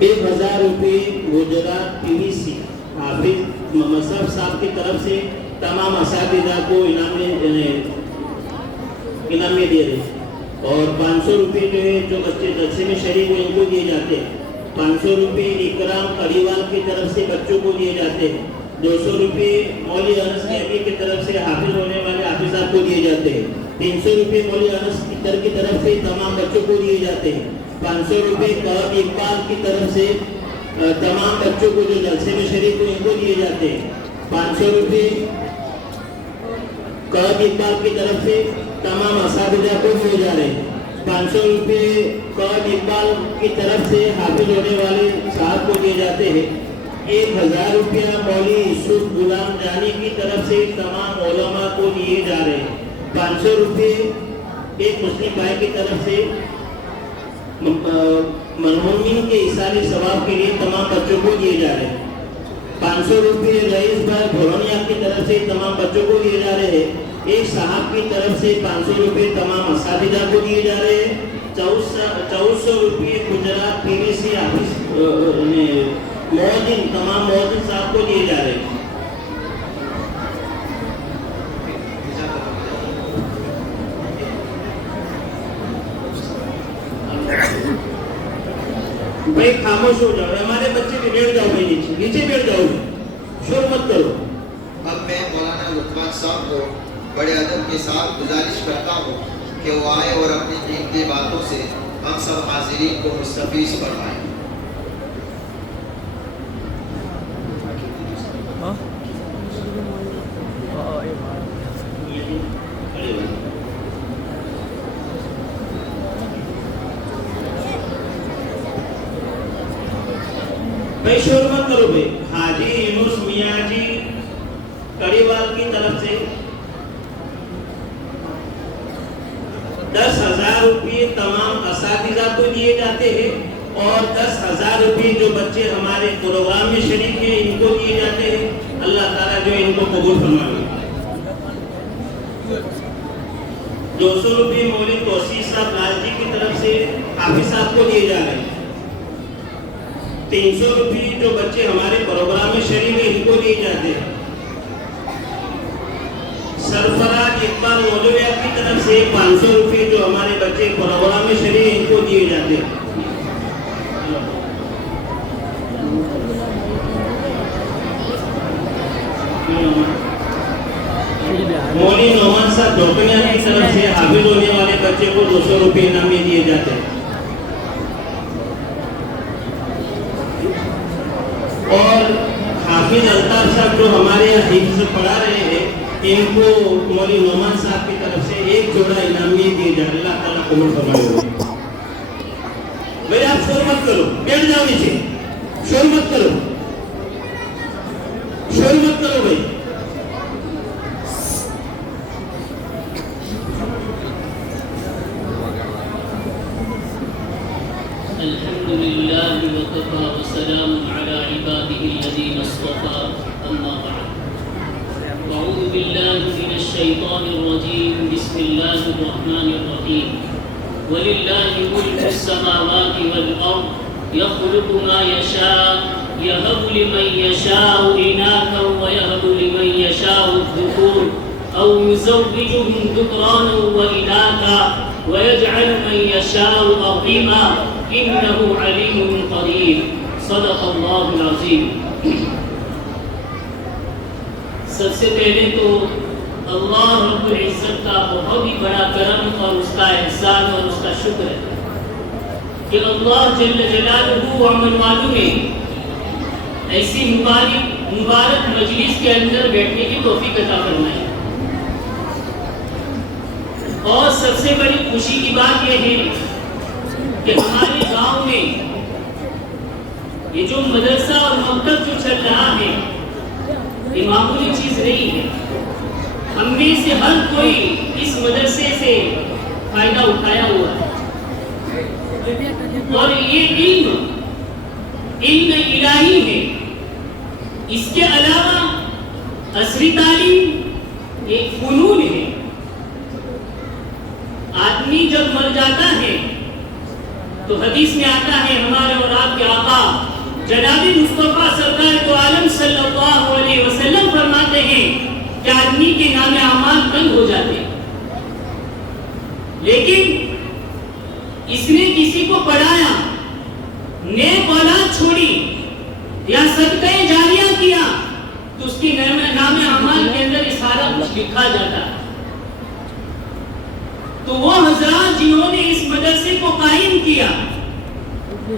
1000 روپے گجرات PVC حافظ مصرف صاحب کی طرف سے تمام اساتذہ کو انعام میں دے رہے ہیں. اور 500 روپے جو ہے جو بچے جلسے میں شریک ہوئے ان کو دیے جاتے ہیں. 500 روپے اکرام کڑیوال کی طرف سے بچوں کو دیے جاتے ہیں. 200 روپے مولوی انس کی طرف سے حافظ ہونے والے حافظات کو دیے جاتے ہیں. 300 روپے مولوی انس کی طرف سے تمام بچوں کو دیے جاتے ہیں. 500 روپے کعب اقبال کی طرف سے تمام بچوں کو جو جلسے میں شریک ہوئے ان کو دیے جاتے ہیں. 500 روپے کعب اقبال کی طرف سے تمام اساتذہ کو دیے جا رہے ہیں. 500 روپے کعب اقبال کی طرف سے حافظ ہونے والے صاحب کو دیے جاتے ہیں. 1000 روپیہ مولوی یوسف غلام جانی کی طرف سے تمام علماء کو دیے جا رہے ہیں. 500 روپے ایک مسلم بھائی کی طرف سے مرحومین کے ایصال ثواب کے لیے تمام بچوں کو دیے جا رہے ہیں. 500 روپے رئیس بھائی بھورنیا کی طرف سے تمام بچوں کو دیے جا رہے ہیں. ایک صاحب کی طرف سے 500 روپے تمام اساتذہ کو دیے جا رہے ہیں. 1400 روپے گجرات PVC حافظ مؤذن تمام مؤذن صاحب کو دیے جا رہے ہیں. بھائی خاموش ہو جاؤ, ہمارے بچے بھی بیٹھ جاؤ, بھائی نیچے بیٹھ جاؤ, شور مت کرو. اب میں مولانا لقمان صاحب کو بڑے ادب کے ساتھ گزارش کرتا ہوں کہ وہ آئے اور اپنی قیمتی باتوں سے ہم سب حاضرین کو مستفیض فرمائیں. بھائی شور مت کرو. بھائی حاجی یونس میاں جی کڑیوال کی طرف سے 10,000 روپے تمام اساتذہ کو دیے جاتے ہیں اور 10,000 روپے جو بچے ہمارے پروگرام میں شریک ہیں ان کو دیے جاتے ہیں. اللہ تعالیٰ جو ان کو قبول فرمائے. 200 روپے مولوی توسیع صاحب لاج جی کی طرف سے حافظ صاحب کو دیے جا رہے ہیں. 300 روپے جو بچے ہمارے پروگرام میں شریک ہیں ان کو دیے جاتے ہیں. سرفراز اقبال مولویہ کی طرف سے 500 روپے جو ہمارے بچے پروگرام میں شریک ہیں ان کو دیے جاتے ہیں. مولوی نعمان صاحب ڈوکنیا کی طرف سے حافظ ہونے والے بچے کو 200 روپے انعام میں دیے جاتے ہیں. اور حافظ الطاف صاحب جو ہمارے یہاں حفظ پڑھا رہے ہیں ان کو مولوی نعمان صاحب کی طرف سے 1 جوڑا انعام میں دیے جا رہے ہیں. اللہ تعالیٰ قبول فرمائے. بھائی آپ شور مت کرو, بیٹھ جاؤ نیچے, شور مت کرو, شور مت کرو. بھائی الحمد لله وكفى وسلام على عباده الذين اصطفى أما بعد أعوذ بالله من الشيطان الرجيم بسم الله الرحمن الرحيم ولله ملك السماوات والأرض يخلق ما يشاء يهب لمن يشاء إناثا ويهب لمن يشاء الذكور أو يزوجهم ذكرانا وإناثا ويجعل من يشاء عقيما إنه عليم قدير صدق الله العظيم. سب سے پہلے تو اللہ رب العزت کا بہت ہی بڑا کرم اور اس کا احسان اور اس کا شکر ہے کہ اللہ جل جلالہ عمل والوں نے ایسی مبارک مجلس کے اندر بیٹھنے کی توفیق عطا فرمائی. اور سب سے بڑی خوشی کی بات یہ ہے کہ ہمارے گاؤں میں یہ جو مدرسہ اور مکتب جو چل رہا ہے یہ معمولی چیز نہیں ہے. ہم میں سے ہر کوئی اس مدرسے سے فائدہ اٹھایا ہوا ہے اور یہ علم الہی ہے. اس کے علاوہ عصری تعلیم ایک فنون ہے. آدمی جب مر جاتا ہے تو حدیث میں آتا ہے ہمارے اور آپ کے آقا جناب مصطفیٰ سرکار تو عالم صلی اللہ علیہ وسلم فرماتے ہیں کہ آدمی کے نام اعمال بند ہو جاتے ہیں، لیکن اس نے کسی کو پڑھایا، نیک اولاد چھوڑی یا صدقہ جاریہ کیا تو اس کی نام اعمال کے اندر یہ سارا کچھ لکھا جاتا ہے۔ تو وہ حضرات جنہوں نے اس مدرسے کو قائم کیا،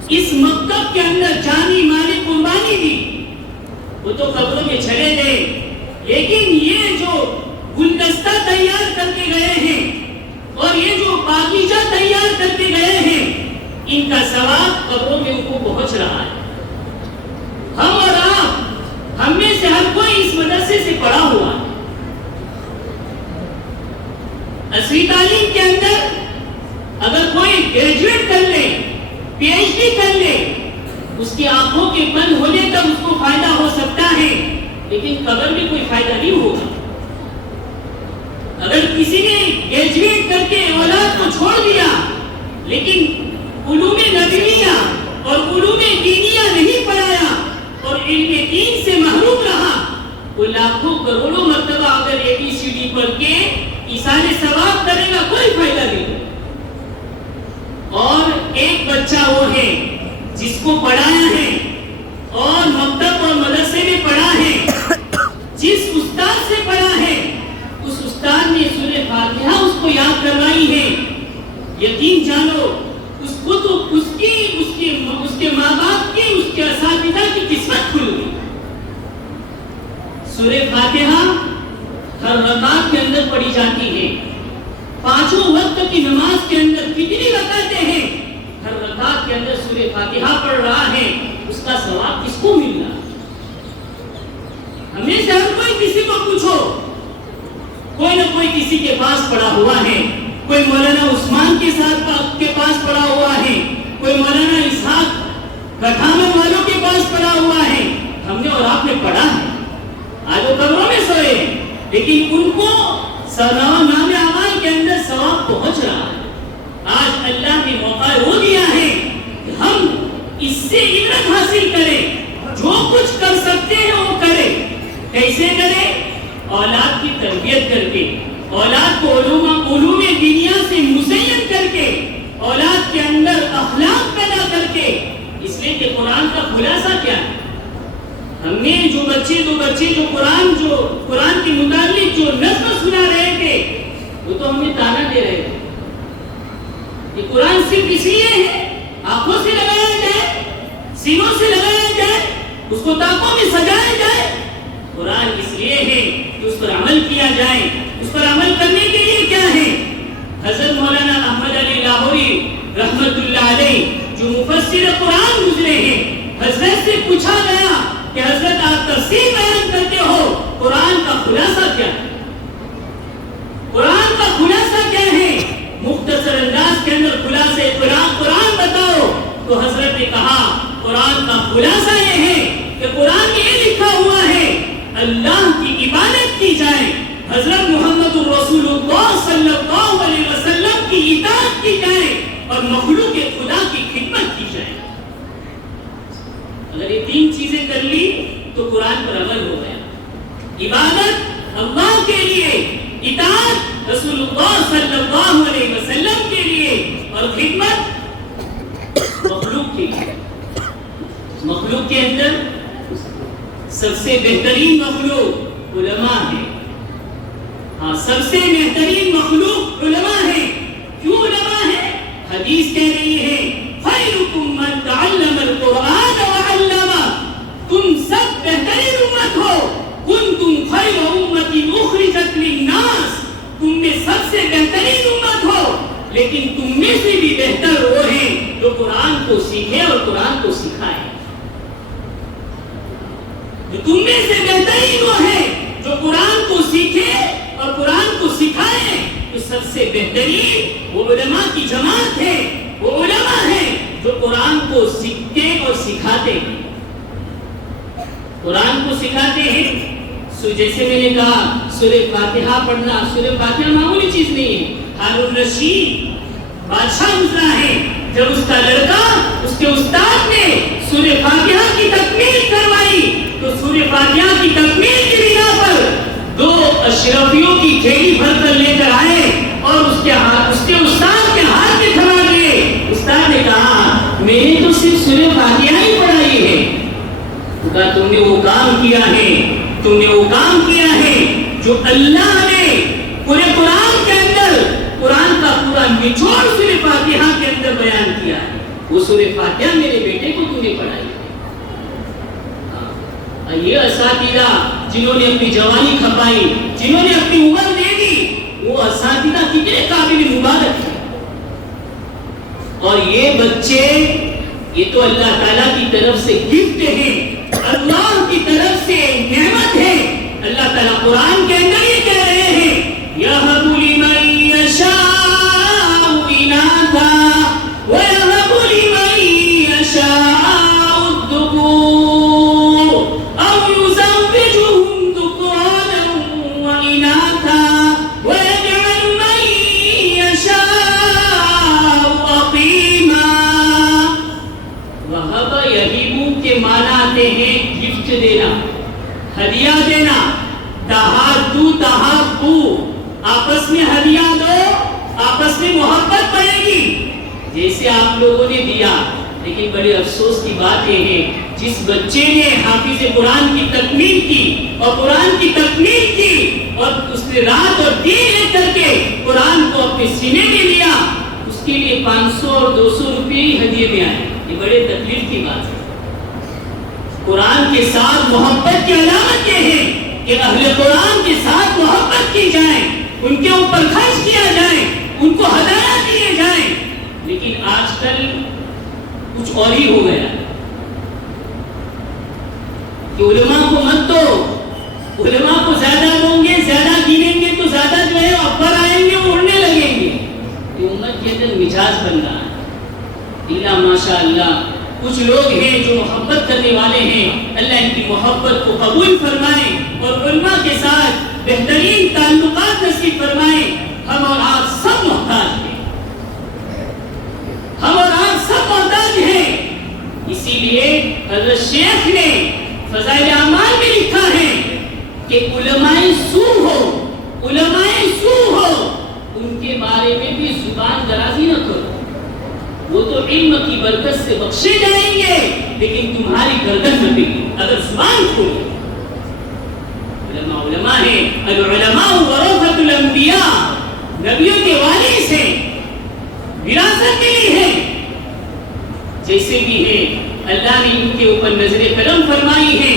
اس مکتب کے اندر جانی مالی قربانی دی، وہ تو قبروں میں چلے گئے، لیکن یہ جو گلدستہ تیار کر کے گئے ہیں اور یہ جو باغیچہ تیار کر کے گئے ہیں، ان کا ثواب قبروں میں ان کو پہنچ رہا ہے۔ ہم اور آپ، ہم میں سے ہر کوئی اس مدرسے سے پڑھا ہوا ہے۔ عصری تعلیم کے اندر اگر کوئی گریجویٹ کر لے، پی ایچ ڈی کر لے، اس کی آنکھوں کے بند ہونے تک اس کو فائدہ ہو سکتا ہے، لیکن قبر میں کوئی فائدہ نہیں ہوگا۔ اگر کسی نے گریجویٹ کر کے اولاد کو چھوڑ دیا لیکن علوم نبویہ اور علوم دینیہ نہیں پڑھایا اور علم دین سے محروم رہا، وہ لاکھوں کروڑوں مرتبہ اگر اے بی سی ڈی پڑھ کے ایصال ثواب کرے گا، کوئی فائدہ نہیں۔ اور ایک بچہ وہ ہے جس کو پڑھایا ہے اور مکتب اور مدرسے میں پڑھا ہے، جس استاد سے پڑھا ہے، اس استاد نے سورہ فاتحہ اس کو یاد کروائی ہے، یقین جانو اس کو تو اس کے ماں باپ کی، اس کے اساتذہ کی قسمت کھل گئی۔ سورہ فاتحہ ہر رکعت کے اندر پڑھی جاتی ہے، پانچوں وقت کی نماز کے اندر کتنی رکعتیں ہیں، ہر رکعت کے اندر سورہ فاتحہ پڑھ رہا ہے، اس کا ثواب کس کو مل رہا؟ ہمیں سے ہر کوئی کسی کو پوچھو، کوئی نہ کوئی کسی کے پاس پڑھا ہوا ہے، کوئی مولانا عثمان کے پاس پڑھا ہوا ہے، کوئی مولانا اسحاق گٹھامن والوں کے پاس پڑھا ہوا ہے۔ ہم نے اور آپ نے پڑھا ہے، آج وہ قبروں میں سوئے، لیکن ان کو نام اعمال کے اندر ثواب پہنچ رہا ہے۔ آج اللہ نے موقع وہ دیا ہے کہ ہم اس سے عبرت حاصل کریں، جو کچھ کر سکتے ہیں وہ کریں۔ کیسے کریں؟ اولاد کی تربیت کر کے، اولاد کو علوم دینیہ سے مزین کر کے، اولاد کے اندر اخلاق پیدا کر کے، اس لیے کہ قرآن کا خلاصہ کیا ہے؟ ہم نے جو بچے جو قرآن کے متعلق جو نظم سنا رہے تھے، وہ تو ہمیں تانا دے رہے تھے کہ قرآن صرف اس لیے ہے آنکھوں سے لگایا جائے، سینوں سے لگایا جائے، اس کو تاکوں میں سجایا جائے۔ قرآن اس لیے ہے کہ اس پر عمل کیا جائے۔ اس پر عمل کرنے کے لیے کیا ہے؟ حضرت مولانا احمد علی لاہوری رحمت اللہ علیہ جو مفسر قرآن گزرے ہیں، حضرت سے پوچھا گیا کہ حضرت آپ تفسیر بیان کرتے ہو، قرآن کا خلاصہ کیا ہے؟ قرآن کا خلاصہ کیا ہے؟ مختصر انداز کے اندر خلاصے قرآن بتاؤ۔ تو حضرت نے کہا قرآن کا خلاصہ یہ ہے کہ قرآن میں یہ لکھا ہوا ہے اللہ کی عبادت کی جائے، حضرت محمد الرسول اللہ صلی اللہ علیہ وسلم کی اطاعت کی جائے اور مخلوق خدا کی خدمت کی جائے۔ اگر یہ تین چیزیں کر لی تو قرآن پر عمل ہو گیا۔ عبادت اللہ کے لیے، اطاعت رسول اللہ صلی اللہ علیہ وسلم کے لیے اور خدمت مخلوق کے لیے۔ مخلوق کے اندر سب سے بہترین مخلوق علماء ہے۔ ہاں، سب سے بہترین مخلوق علماء ہے۔ کیوں علماء ہے؟ حدیث کہہ رہی ہے خیرکم من تعلم القرآن وعلمہ، تم سب بہترین امت ہو، کنتم خیر امت اخرجت للناس، تم میں سب سے بہترین امت ہو، لیکن تم میں سے بھی بہتر وہ ہیں جو قرآن کو سیکھے اور قرآن کو سکھائے۔ جو تم میں سے بہترین وہ ہے جو قرآن کو سیکھے اور قرآن کو سکھائے، تو سب سے بہترین وہ علماء کی جماعت ہے، وہ علماء ہیں جو قرآن کو سیکھتے اور سکھاتے ہیں۔ قرآن کو سکھاتے ہیں۔ جیسے میں نے کہا سورہ فاتحہ پڑھنا، سورہ فاتحہ معمولی چیز نہیں ہے۔ ہارون رشید بادشاہ گزرا ہے، جب اس کا لڑکا اس کے استاد نے سورہ فاتحہ کی تکمیل کروائی تو سورہ فاتحہ کی تکمیل کی بنا پر 2 اشرفیوں کی تھیلی بھر کر لے کر آئے اور اس کے استاد کے ہاتھ میں تھما دیے. استاد نے کہا میں نے تو صرف سورہ فاتحہ ہی پڑھائی ہے. کہا تم نے وہ کام کیا ہے, تم نے وہ کام کیا ہے جو اللہ نے پورے قرآن کے اندر قرآن کا پورا نچوڑ سورہ فاتحہ کے اندر بیان کیا ہے. وہ سورہ فاتحہ میرے بیٹے کو تم نے پڑھائی. یہ اساتذہ جنہوں نے اپنی جوانی کھپائی, جنہوں نے اپنی عمر دے دی, وہ اساتذہ کتنے قابل مبارک ہیں. اور یہ بچے یہ تو اللہ تعالیٰ کی طرف سے گفٹ ہیں, اللہ کی طرف سے نعمت ہے. اللہ تعالیٰ قرآن کے اندر یہ کہہ رہے ہیں یَهَبُ لِمَن يَشَاءُ إِنَاثًا وَيَهَبُ لِمَن يَشَاءُ الذُّكُورَ أَوْ يُزَوِّجُهُمْ ذُكْرَانًا وَإِنَاثًا وَيَجْعَلُ مَن يَشَاءُ عَقِيمًا. وَهَبَ يَهِبُ کے معنی آتے ہیں گفٹ دینا, ہدیہ دینا. تہادو تہابو, آپس میں ہدیہ دو, آپس میں محبت بڑھے گی جیسے آپ لوگوں نے دیا. لیکن بڑے افسوس کی بات یہ ہے جس بچے نے حافظ قرآن کی تکمیل کی اور قرآن کی تکمیل کی اور اس نے رات اور دن ایک کر کے قرآن کو اپنے سینے میں لیا, اس کے لیے 500 اور 200 روپے ہی ہدیے میں آئے. یہ بڑے تکلیف کی بات ہے. قرآن کے ساتھ محبت کی علامت یہ ہے کہ اہل قرآن کے ساتھ محبت کی جائے, ان کے اوپر خرچ کیا جائے, ان کو ہدایہ دیے جائیں. لیکن آج کل کچھ اور ہی ہو گیا کہ علماء کو مت دو, علماء کو زیادہ دوں گے, زیادہ گنیں گے تو زیادہ جو ہے اوپر آئیں گے, وہ اڑنے لگیں گے. یہ امت کے اندر مزاج بن رہا ہے. اللہ ماشاء اللہ کچھ لوگ ہیں جو محبت کرنے والے ہیں, اللہ ان کی محبت کو قبول فرمائے اور علماء کے ساتھ بہترین تعلقات نصیب فرمائے. ہم اور آپ سب محتاج ہیں, ہم اور آپ سب محتاج ہیں. اسی لیے حضرت شیخ نے فضائل اعمال میں لکھا ہے کہ علماء سو ہو, علماء سو ہو, ان کے بارے میں بھی زبان درازی نہ کرو. وہ تو علم کی برکت سے بخشے جائیں گے لیکن تمہاری گردن نہ پکڑی اگر زبان کھولی. علماء علماء ہیں, العلماء ورثۃ الانبیاء, نبیوں کے وارث ہیں, وراثت ملی ہے. جیسے بھی ہے اللہ نے ان کے اوپر نظر کرم فرمائی ہے,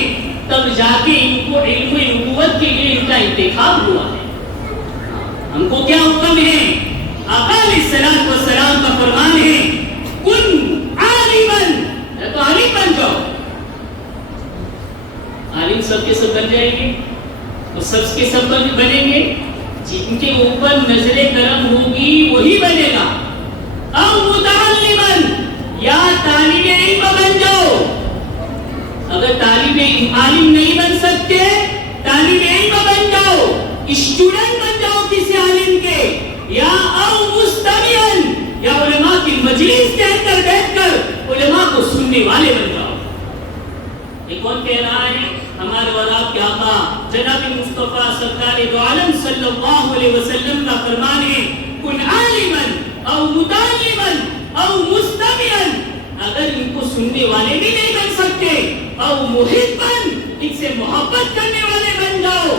تب جا کے ان کو علم نبوت کے لیے ان کا انتخاب ہوا ہے. ہم کو کیا حکم ہے؟ آقا علیہ الصلوۃ والسلام کا فرمان ہے کن عالمن, تو عالم بن جاؤ. عالم سب کے سب بن جائیں گے اور سب کے سب بنیں گے. جن کے اوپر نظر کرم ہوگی وہی بنے گا. او متعلمن, یا طالب علم بن جاؤ. اگر طالب عالم نہیں بن سکتے, طالب علم بن جاؤ, اسٹوڈنٹ بن جاؤ کسی عالم کے. یا او مستمعن, یا علماء کی مجلس کے اندر بیٹھ کر علماء کو سننے والے بن جاؤ. یہ کون کہہ رہا ہے؟ ہمارے اور آپ کے آقا جناب مصطفیٰ سرکار دو عالم صلی اللہ علیہ وسلم کا فرمان ہے کن عالمن او متعلمن او مستمعن. اگر ان کو سننے والے بھی نہیں بن سکتے, او محبن, ان سے محبت کرنے والے بن جاؤ.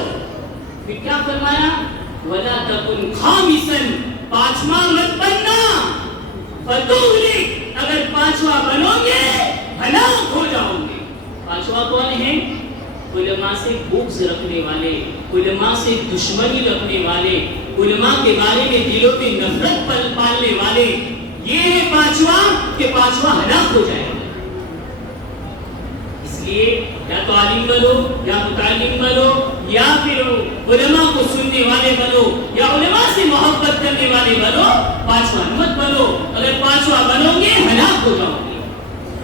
پھر کیا فرمایا؟ وَلَا تَكُنْ خَامِسًا, پانچواں مت بننا. فَتُغْلِقْ, اگر پانچواں بنو گے ہلاک ہو جاؤ گے. پانچواں کون ہے؟ علماء سے بغض رکھنے والے, علماء سے دشمنی رکھنے والے, علماء کے بارے میں دلوں میں نفرت پالنے والے. یہ ہے پانچواں کہ پانچواں ہلاک ہو جائے گا. اس لیے یا تو عالم بنو, یا متعلم بنو, یا پھر علماء کو سننے والے بنو, یا علماء سے محبت کرنے والے بنو. پانچواں مت بنو. اگر پانچواں بنو گے ہلاک ہو جاؤ گے.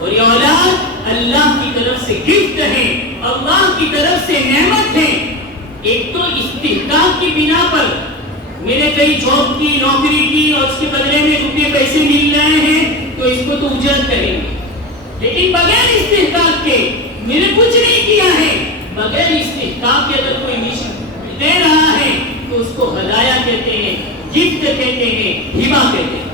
اور یہ اولاد اللہ کی طرف سے گفٹ ہے, اللہ کی طرف سے نعمت ہے. ایک تو استحقاق کی بنا پر میں نے کئی جاب کی, نوکری کی اور اس کے بدلے میں روپے پیسے مل رہے ہیں, تو اس کو تو اجرت کریں گے، لیکن بغیر استحقاق کے میں نے کچھ نہیں کیا ہے، بغیر استحقاق کے اگر کوئی دے رہا ہے تو اس کو ہدایہ کہتے ہیں، گفٹ کہتے ہیں، ہبہ کہتے ہیں۔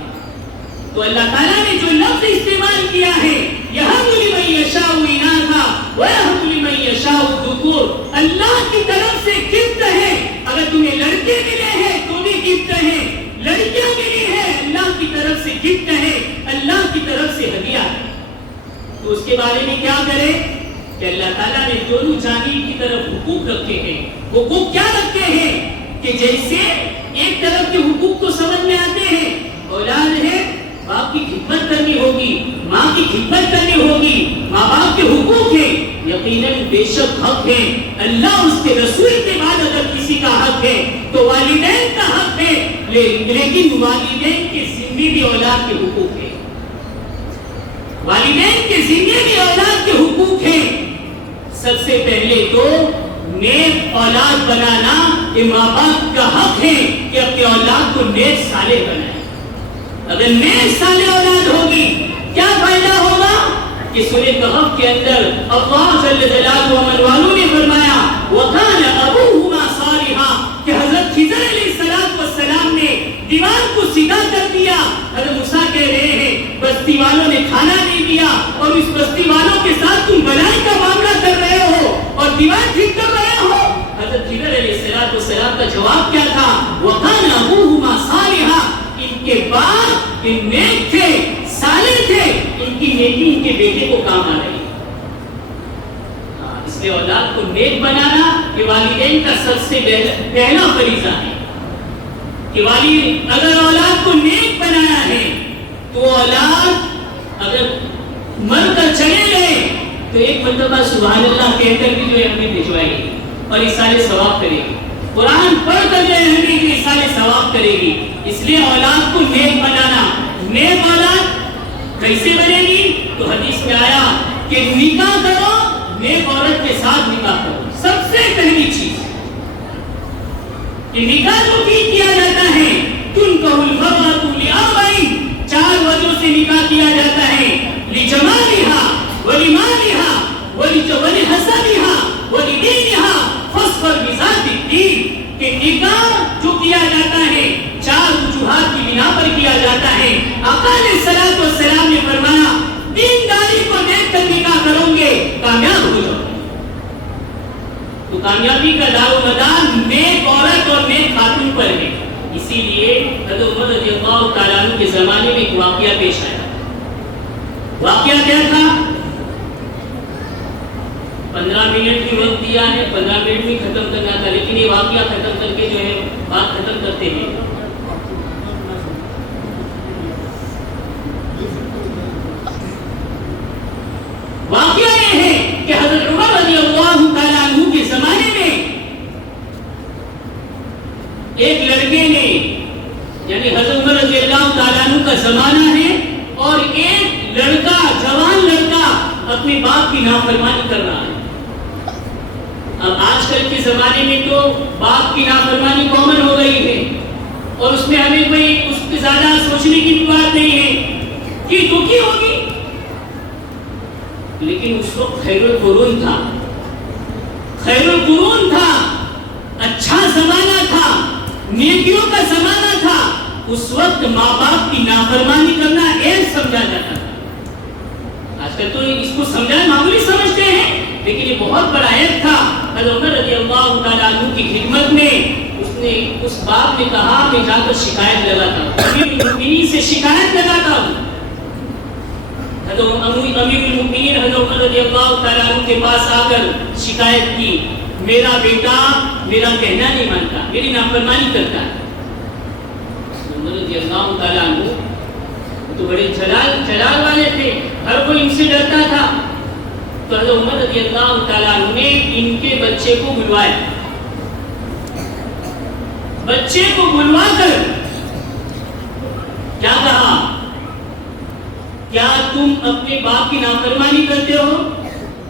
تو اللہ تعالیٰ نے جو لفظ استعمال کیا ہے یَهَبُ لِمَن يَشَاءُ إِنَاثًا وَيَهَبُ لِمَن يَشَاءُ الذُّكُورَ، اللہ کی طرف سے گفٹ ہے۔ اگر تمہیں لڑکے ملے ہیں تو بھی گفٹ ہے، لڑکیاں ملی ہے اللہ کی طرف سے گفٹ ہے، اللہ کی طرف سے ہدیہ ہے۔ تو اس کے بارے میں کیا کرے کہ اللہ تعالیٰ نے دونوں جانب کی طرف حقوق رکھے ہیں۔ حقوق کیا رکھے ہیں کہ جیسے ایک طرف کے حقوق تو سمجھ میں آتے ہیں، اولاد ہے باپ کی خدمت کرنی ہوگی، ماں کی خدمت کرنی ہوگی، ماں باپ کے حقوق ہیں، یقیناً بے شک حق ہے، اللہ اس کے رسول کے بعد اگر کسی کا حق ہے تو والدین کا حق ہے، لیکن والدین کے ذمے بھی اولاد کے حقوق ہیں، والدین کے ذمے بھی اولاد کے حقوق ہیں۔ سب سے پہلے تو نیک اولاد بنانا یہ ماں باپ کا حق ہے کہ اپنے اولاد کو نیک صالح بنائے۔ اگر نیک صالح اولاد ہوگی کیا فائدہ ہوگا کہ سورہ کہف کے اندر اللہ جل جلالہ والوں نے فرمایا وَكَانَ أَبُوهُمَا صَالِحًا کہ حضرت خضر علیہ السلام نے دیوار کو سیدھا کر دیا۔ حضرت موسیٰ کہہ رہے ہیں بستی والوں نے کھانا نہیں دیا اور اس بستی والوں کے ساتھ تم بھلائی کا معاملہ کر رہے ہو اور دیوار ٹھیک کر رہے ہو۔ حضرت خضر علیہ السلام کا جواب کیا تھا؟ وَكَانَ أَبُوهُمَا صَالِحًا، ان کے باپ ان نیک تھے، صالح تھے، ان کی نیکی ان کے بیٹے کو کام آ رہی۔ اس لیے اولاد کو نیک بنانا یہ والدین کا سب سے پہلا فریضہ ہے کہ والد اگر اولاد کو نیک بنانا ہے تو اولاد اگر مر کر چلے گئے تو ایک مرتبہ سبحان اللہ کہہ کر بھی جو ہے ہمیں بھجوائے گی اور اِسالِ ثواب کرے گی، قرآن پڑھ کر جو ہے ہمیں جو اِسالِ ثواب کرے گی۔ اس لیے اولاد کو نیک بنانا، نیک اولاد کیسے بنے گی؟ تو حدیث میں آیا کہ نکاح کرو، نیک عورت کے ساتھ نکاح کرو۔ سب سے پہلی چیز کہ نکاح کو ٹھیک کیا جاتا ہے تُنْكَحُ الْمَرْأَةُ لِأَرْبَعٍ، 4 وجہ سے نکاح کیا جاتا ہے، لِجَمَالِهَا وَلِمَالِهَا وَلِحَسَبِهَا وَلِدِينِهَا فَاصْبِرْ بِذَاتِ الدِّينِ کہ نکاح جو کیا جاتا ہے 4 وجوہات کی بنا پر کیا جاتا ہے۔ آقا علیہ السلام نے فرمایا دینداری کو دیکھ کر نکاح کرو گے کامیاب ہو جاؤ گے۔ تو کامیابی کا دار و مدار نیک عورت اور نیک خاتون پر ہے۔ اسی لیے حضرت عمر رضی اللہ تعالیٰ عنہ کے زمانے میں ایک واقعہ پیش آیا۔ واقعہ کیا تھا؟ 15 منٹ کی وقت دیا ہے، 15 منٹ میں ختم کرنا تھا، لیکن یہ واقعہ ختم کر کے جو ہے بات ختم کرتے ہیں۔ واقعہ یہ ہے کہ حضرت عمر رضی اللہ تعالیٰ عنہ کے زمانے میں ایک لڑکے نے، یعنی حضرت عمر رضی اللہ تعالیٰ عنہ کا زمانہ ہے اور ایک لڑکا، جوان لڑکا اپنے باپ کی نافرمانی کر رہا ہے۔ اب آج کل کے زمانے میں تو باپ کی نافرمانی کامن ہو گئی ہے اور اس میں ہمیں کوئی اس کے زیادہ سوچنے کی بھی بات نہیں ہے کہ دکھی ہوگی، لیکن اس وقت خیر القرون تھا، خیر القرون تھا، اچھا زمانہ تھا، نیکیوں کا زمانہ تھا۔ اس وقت ماں باپ کی نافرمانی کرنا عیب سمجھا جاتا تھا۔ آج کل تو اس کو سمجھانا معمولی سمجھتے ہیں، لیکن یہ بہت بڑا عیب تھا۔ حضرت عمر رضی اللہ تعالیٰ عنہ کی خدمت میں اس باپ نے کہا میں جا کر شکایت لگاتا ہوں، امیر المؤمنین سے شکایت لگاتا ہوں۔ امیر المؤمنین حضرت عمر رضی اللہ تعالیٰ عنہ کے پاس آ کر شکایت کی، میرا بیٹا میرا کہنا نہیں مانتا، میری نافرمانی کرتا ہے۔ عمر رضی اللہ تعالیٰ عنہ تو بڑے جلال والے تھے، ہر کوئی ان سے ڈرتا تھا۔ تو حضرت عمر رضی اللہ تعالیٰ عنہ نے ان کے بچے کو بلوایا، بچے کو بلوا کر کیا کہا؟ کیا تم اپنے باپ کی نافرمانی کرتے ہو؟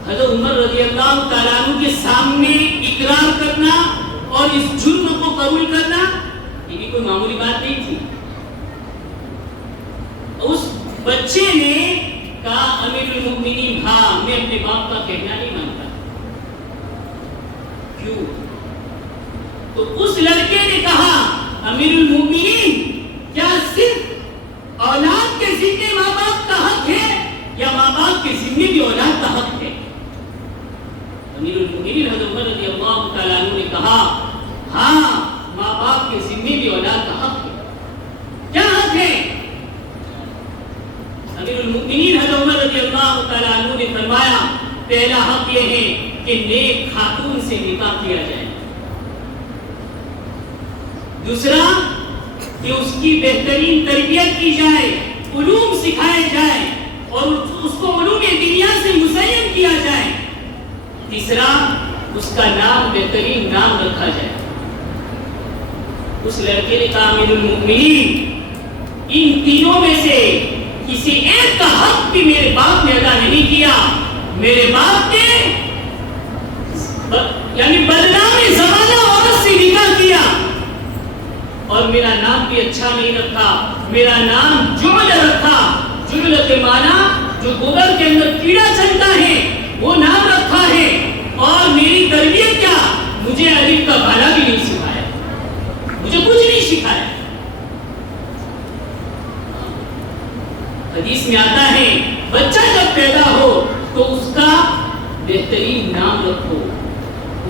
حضرت عمر رضی اللہ تعالیٰ عنہ کے سامنے اقرار کرنا اور اس جرم کو قبول کرنا یہ بھی کوئی معمولی بات نہیں تھی۔ اس بچے نے کہا امیر المؤمنین ہاں میں اپنے باپ کا کہنا نہیں مانتا. کیوں؟ تو اس لڑکے نے کہا امیر المؤمنین کیا صرف اولاد کے ذمے ماں باپ کا حق ہے یا ماں باپ کے ذمے بھی اولاد کا حق ہے؟ امیر المؤمنین حضرت عمر رضی اللہ تعالیٰ عنہ نے کہا ہاں ماں باپ کے ذمے بھی اولاد کا حق ہے. کیا حق ہے؟ امیر المؤمنین حضرت عمر رضی اللہ تعالیٰ عنہ نے فرمایا پہلا حق یہ ہے کہ نیک خاتون سے نکاح کیا جائے. دوسرا کہ اس کی بہترین تربیت کی جائے، علوم سکھائے جائے اور اس کو علوم دنیا سے مزین کیا جائے. تیسرا اس کا نام بہترین نام رکھا جائے. اس لڑکے نے کہا امیر المؤمنین ان تینوں میں سے کسی ایک کا حق بھی میرے باپ نے ادا نہیں کیا. میرے باپ نے یعنی بدنام زمانہ عورت سے نکاح کیا اور میرا نام بھی اچھا نہیں رکھا. میرا نام جعل رکھا. جعل کے معنی جو گوبر کے اندر کیڑا چلتا ہے وہ نام رکھا ہے. اور میری تربیت کیا، مجھے الف کا بالا بھی نہیں سکھایا، مجھے کچھ نہیں سکھایا. حدیث میں آتا ہے بچہ جب پیدا ہو تو اس کا بہترین نام رکھو.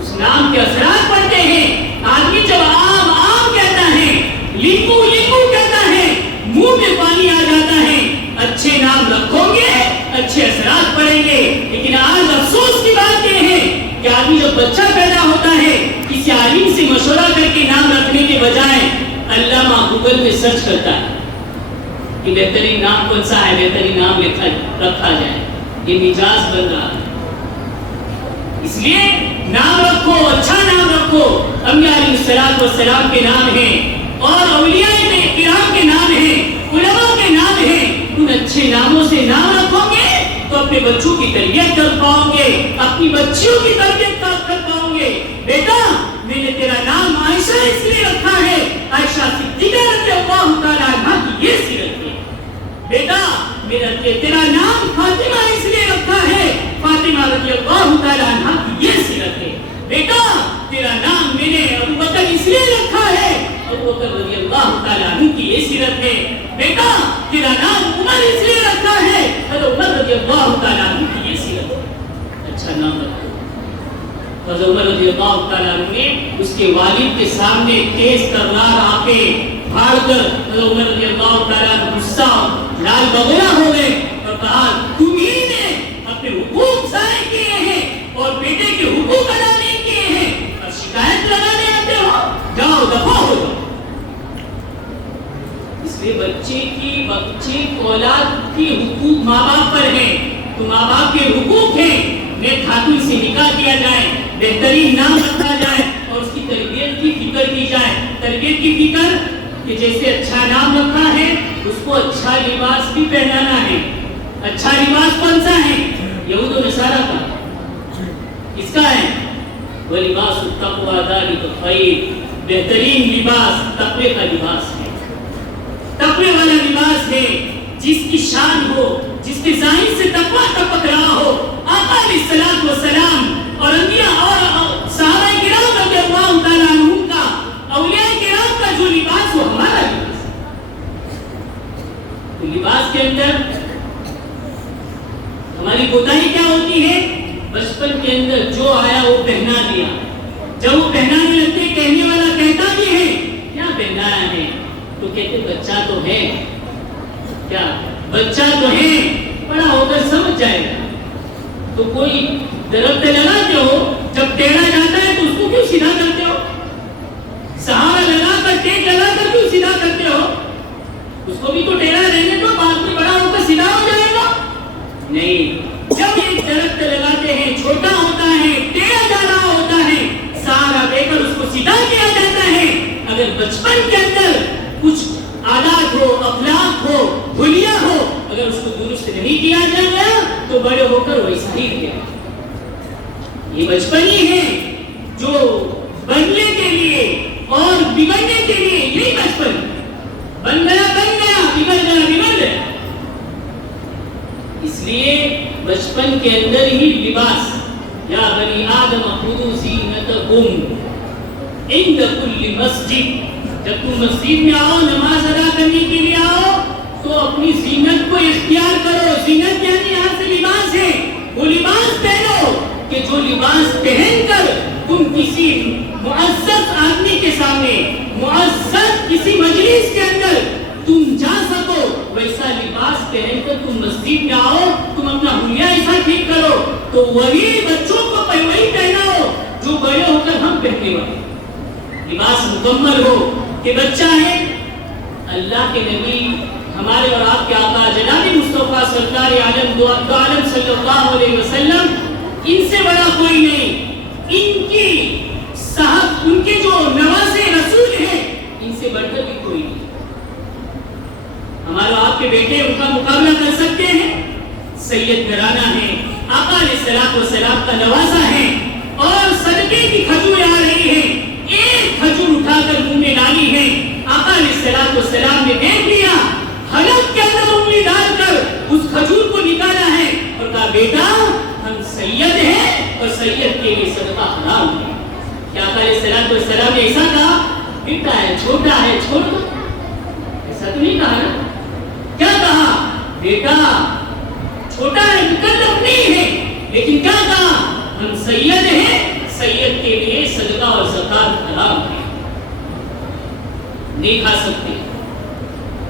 اس نام کے اثرات پڑتے ہیں. آدمی جب آم آم کہتا ہے، لیمبو لیمبو کہتا ہے، منہ میں پانی آ جاتا ہے. اچھے نام رکھو گے اچھے اثرات پڑیں گے. لیکن آج افسوس کی بات یہ ہے کہ آدمی جب بچہ پیدا ہوتا ہے کسی عالم سے مشورہ کر کے نام رکھنے کے بجائے علامہ گوگل میں سرچ کرتا ہے کہ بہترین نام کون سا ہے، بہترین نام رکھا جائے. یہ مجاز بن رہا ہے. اس لیے نام رکھو، اچھا نام رکھو. انبیاء علیہ السلام کے نام ہیں اور اولیاء کرام کے نام ہیں، علماء کے نام ہیں. ان اچھے ناموں سے نام رکھو گے تو اپنے بچوں کی تربیت کر پاؤ گے، اپنی بچیوں کی تربیت کر پاؤ گے. بیٹا میں نے تیرا نام عائشہ اس لیے رکھا ہے، عائشہ صدیقہ رضی اللہ تعالیٰ عنہا کی یہ سیرت ہے. بیٹا میرا تیرا نام فاطمہ اس لیے رکھا ہے، فاطمہ رضی اللہ تعالیٰ عنہا کی یہ سیرت ہے. بیٹا تیرا نام میں نے ابو بکر اس لیے رکھا ہے، ابو بکر رضی اللہ تعالیٰ عنہ کی یہ سیرت ہے. بیٹا تیرا نام عمر اس لیے رکھا ہے، حضرت عمر رضی اللہ تعالیٰ عنہ کی یہ سیرت ہے. اچھا نام رکھو. حضرت عمر رضی اللہ تعالیٰ عنہ نے اس کے والد کے سامنے تیز ترنار آنکھیں پھاڑ کر حضرت عمر رضی اللہ تعالیٰ عنہ غصہ لال بگولا ہو گئے اور کہا تمہیں نے اپنے حقوق ضائع کیے ہیں اور بیٹے کے حقوق ادا نہیں کیے ہیں اور شکایت لگانے آتے ہو، جاؤ دفع ہو جاؤ. اس لیے بچے کی اولاد کی حقوق ماں باپ پر ہیں. تو ماں باپ کے حقوق ہیں نیک خاتون سے نکاح کیا جائے، بہترین نام رکھا جائے اور اس کی تربیت کی فکر کی جائے. تربیت کی فکر کہ جیسے اچھا نام رکھا ہے اس کو اچھا لباس بھی پہنانا ہے. اچھا لباس کون سا ہے؟ یہود و نصارہ کا. کس کا ہے؟ وَلِبَاسُ التَّقْوَىٰ ذَلِكَ خَيْرٌ. بہترین لباس تقوی کا لباس ہے. تقوی والا لباس ہے جس کی شان ہو، جس کے ظاہر سے تقوی ٹپک رہا ہو. آقا علیہ السلام اور انبیاء اور صحابہ کرام رضی اللہ تعالیٰ عنہم کا، اولیاء کرام کا جو لباس وہ ہمارا لباس ہے. تو لباس کے اندر ہماری کوتاہی کیا ہوتی ہے؟ بچپن کے اندر جو آیا وہ پہنا دیا. جب وہ پہنانے لگتے کہنے والا کہتا بھی ہے کیا پہنایا ہے تو کہتے بچہ تو ہے. کیا بچہ تو ہے، بڑا ہو کر سمجھ جائے گا. تو کوئی درخت لگاتے ہو جب ٹیڑھا جاتا ہے تو اس کو کیوں سیدھا کرتے ہو؟ سہارا لگا کر ٹیک لگا کر کیوں سیدھا کرتے ہو؟ اس کو بھی تو ٹیڑھا رہنے دو، بعد میں بڑا ہو کر سیدھا ہو جائے گا. نہیں، جب ایک درخت لگاتے ہیں چھوٹا ہوتا ہے، ٹیڑھا جا رہا ہوتا ہے، سہارا دے کر اس کو سیدھا کیا جاتا ہے. اگر بچپن کے اندر کچھ عادات ہو، اخلاق ہو، حلیہ ہو، اگر اس کو درست نہیں کیا جائے گا تو بڑے ہو کر ویسا ہی رہے گا. یہ بچپن ہی ہے جو بننے کے لیے اور بگڑنے کے لیے. یہی بچپن بن گیا بگڑ گیا. کے اندر ہی لباس، یا بنی آدم خذوا زینتکم عند کل مسجد، جب تم مسجد میں آؤ نماز ادا کرنے کے لیے آؤ تو اپنی زینت کو اختیار کرو. زینت یعنی یہاں سے لباس ہے، وہ لباس پہنو کہ جو لباس پہن کر تم کسی معزز آدمی کے سامنے، معزز کسی مجلس کے اندر تم جا سکو. ویسا لباس پہن کر تم مسجد میں آؤ، تم اپنا حلیہ ایسا ٹھیک کرو تو وہی بچوں کو وہی پہناؤ جو بڑے ہو کر ہم پہننے والے. لباس مکمل ہو کہ بچہ ہے. اللہ کے نبی ہمارے اور آپ کے آقا جناب مصطفیٰ سرکار عالم دو عالم صلی اللہ علیہ وسلم، ان سے بڑا کوئی نہیں. ان کی صاحب، ان کے جو نواسے رسول ہیں، ان سے بڑھ کر بھی کوئی نہیں. ہمارا آپ کے بیٹے ان کا مقابلہ کر سکتے ہیں؟ سید گھرانہ ہے، آقا علیہ الصلوۃ والسلام کا نواسا ہے، اور صدقے کی کھجور آ رہی ہے. ایک کھجور اٹھا کر منہ میں ڈالی ہے، آقا علیہ الصلوۃ والسلام نے دیکھ لیا، حلق کے اندر انگلی ڈال کر اس کھجور کو نکالا ہے اور کہا بیٹا ہم سید ہیں اور سید کے لیے صدقہ حرام ہے. کیا آقا علیہ الصلوۃ والسلام نے ایسا کہا بیٹا ہے، چھوٹا ہے، چھوڑ دو؟ ایسا تو نہیں کہا نا. کیا کہا؟ بیٹا چھوٹا ہے، مکلف نہیں ہے، لیکن کیا کہا؟ ہم سید ہیں، سید کے لیے صدقہ اور زکات حرام ہے، نہیں کھا سکتے.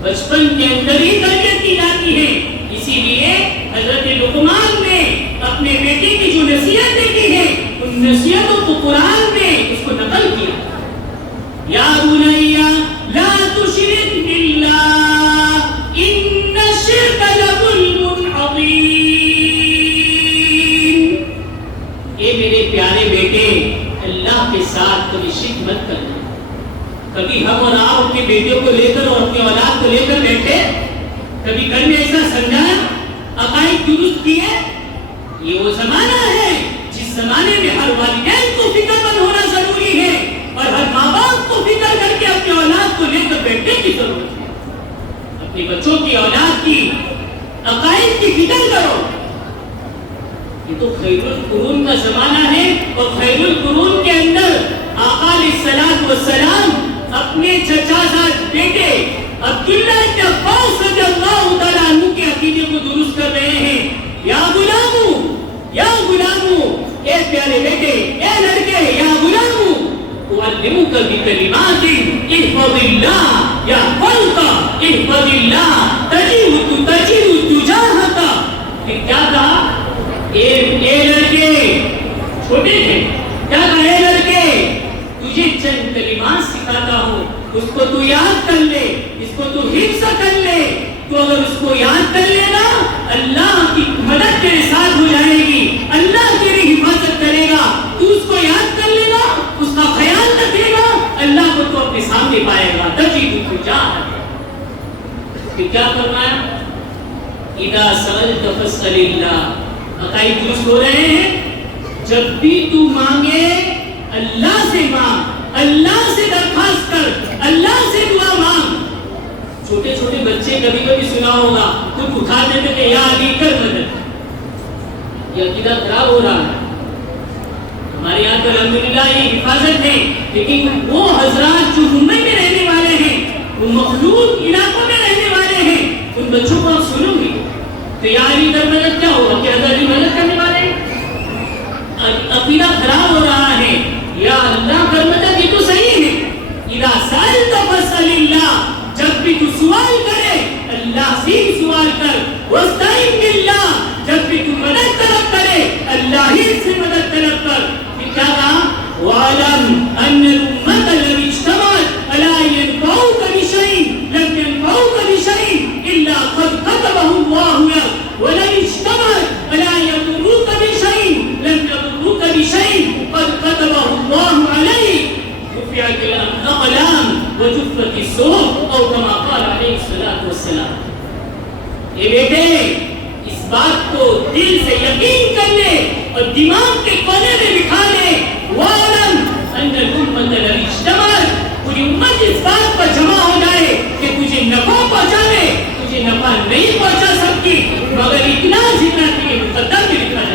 بچپن کے اندر ہی تربیت کی جاتی ہے. اسی لیے حضرت لقمان نے اپنے بیٹے کی جو نصیحتیں کی ہیں ان نصیحتوں کو قرآن میں اس کو نقل کیا. یا بنی لا تشرک باللہ ان الشرک لظلم عظیم. اے میرے پیارے بیٹے، اللہ کے ساتھ کبھی شرک مت کرنا. کبھی ہم اور آپ اپنے بیٹیوں کو لے کر اور اپنی اولاد کو لے کر بیٹھے، کبھی گھر میں ایسا سمجھایا، عقائد درست کیے. یہ وہ زمانہ ہے جس زمانے میں ہر والدین کو فکر مند ہونا ضروری ہے اور ہر ماں باپ کو فکر کر کے اپنی اولاد کو لے کر بیٹھنے کی ضرورت ہے. اپنے بچوں کی، اولاد کی عقائد کی فکر کرو. یہ تو خیر القرون کا زمانہ ہے، اور خیر القرون کے اندر آقا علیہ الصلوۃ والسلام اپنے چچا زاد بیٹے عبداللہ بن عباس رضی اللہ تعالیٰ عنہ کے عقیدے کو درست کر رہے ہیں. یا غلامو، یا غلامو، اے پیارے بیٹے، اے لڑکے، یا غلامو اعلمک بکلمات احفظ اللہ یحفظک، احفظ اللہ تجد تجاہک. پھر کیا کہا؟ اے لڑکے، چھوٹے تھے، کیا کہا؟ اے لڑکے تجھے چند کلمات سکھاتا ہوں، اس کو تو یاد کر لے، اس کو تو حفظ کر لے. تو اگر اس کو یاد کر لے گا اللہ کی مدد تیرے ساتھ ہو جائے گی، اللہ تیری حفاظت کرے گا. تو اس کو یاد کر لے گا، اس کا خیال رکھے گا، اللہ کو تو اپنے سامنے پائے گا. تجد تجاہک. پھر کیا فرمایا؟ اذا سألت فاسأل اللہ. عقائد درست ہو رہے ہیں. جب بھی تو مانگے اللہ سے مانگ، اللہ سے درخواست کر، اللہ سے دعا مانگ. چھوٹے چھوٹے بچے کبھی کبھی سنا ہوگا خود اٹھا دیتے کہ یا علی کر مدد. یہ عقیدہ خراب ہو رہا ہے. ہمارے یہاں تو الحمدللہ یہ حفاظت ہے، لیکن وہ حضرات جو ممبئی میں رہنے والے ہیں، وہ مخلوط علاقوں میں رہنے والے ہیں، ان بچوں کو آپ سنو گے تو یا علی کر مدد کیا ہوگا؟ کہ حضرت علی مدد کرنے والے ہیں؟ عقیدہ خراب ہو رہا ہے. یا اللہ کر مدد، یہ تو صحیح ہے. اذا سألت فاسأل اللہ. جب بھی تو سوال کرے اللہ سے ہی سوال کر. واستعن باللہ. جب بھی تو مدد طلب کرے اللہ ہی سے مدد طلب کر. پھر کیا کہا؟ وَاعْلَمْ أَنَّ الْأُمَّةَ الَّتِي اجْتَمَعَتْ عَلَىٰ أَن يَنفَعُوكَ بِشَيْءٍ لَمْ يَنفَعُوكَ بِشَيْءٍ إِلَّا قَدْ كَتَبَهُ اللَّهُ لَكَ وَلَنِ اجْتَمَعَتْ عَلَىٰ أَن يَضُرُّوكَ بِشَيْءٍ لَمْ يَضُرُّوكَ بِشَيْءٍ قَدْ كَتَبَهُ اللَّهُ عَلَيْكَ رُفِعَتِ الْأَقْلَامُ وَجُفَّتِ الصُّحُفُ أو كما قال علیہ الصلوۃ والسلام. اے بیٹے، اس بات کو دل سے یقین کر لے اور دماغ کے کونے میں بٹھا لے. وَاعْلَمْ أَنَّ الْأُمَّةَ الَّتِي اجْتَمَعَتْ. پوری امت اس بات پر جمع ہو جائے کہ تجھے نفع پہنچانے، تجھے نفع نہیں پہنچا سکتی مگر اتنا جتنا تجھے مقدر میں لکھا جائے.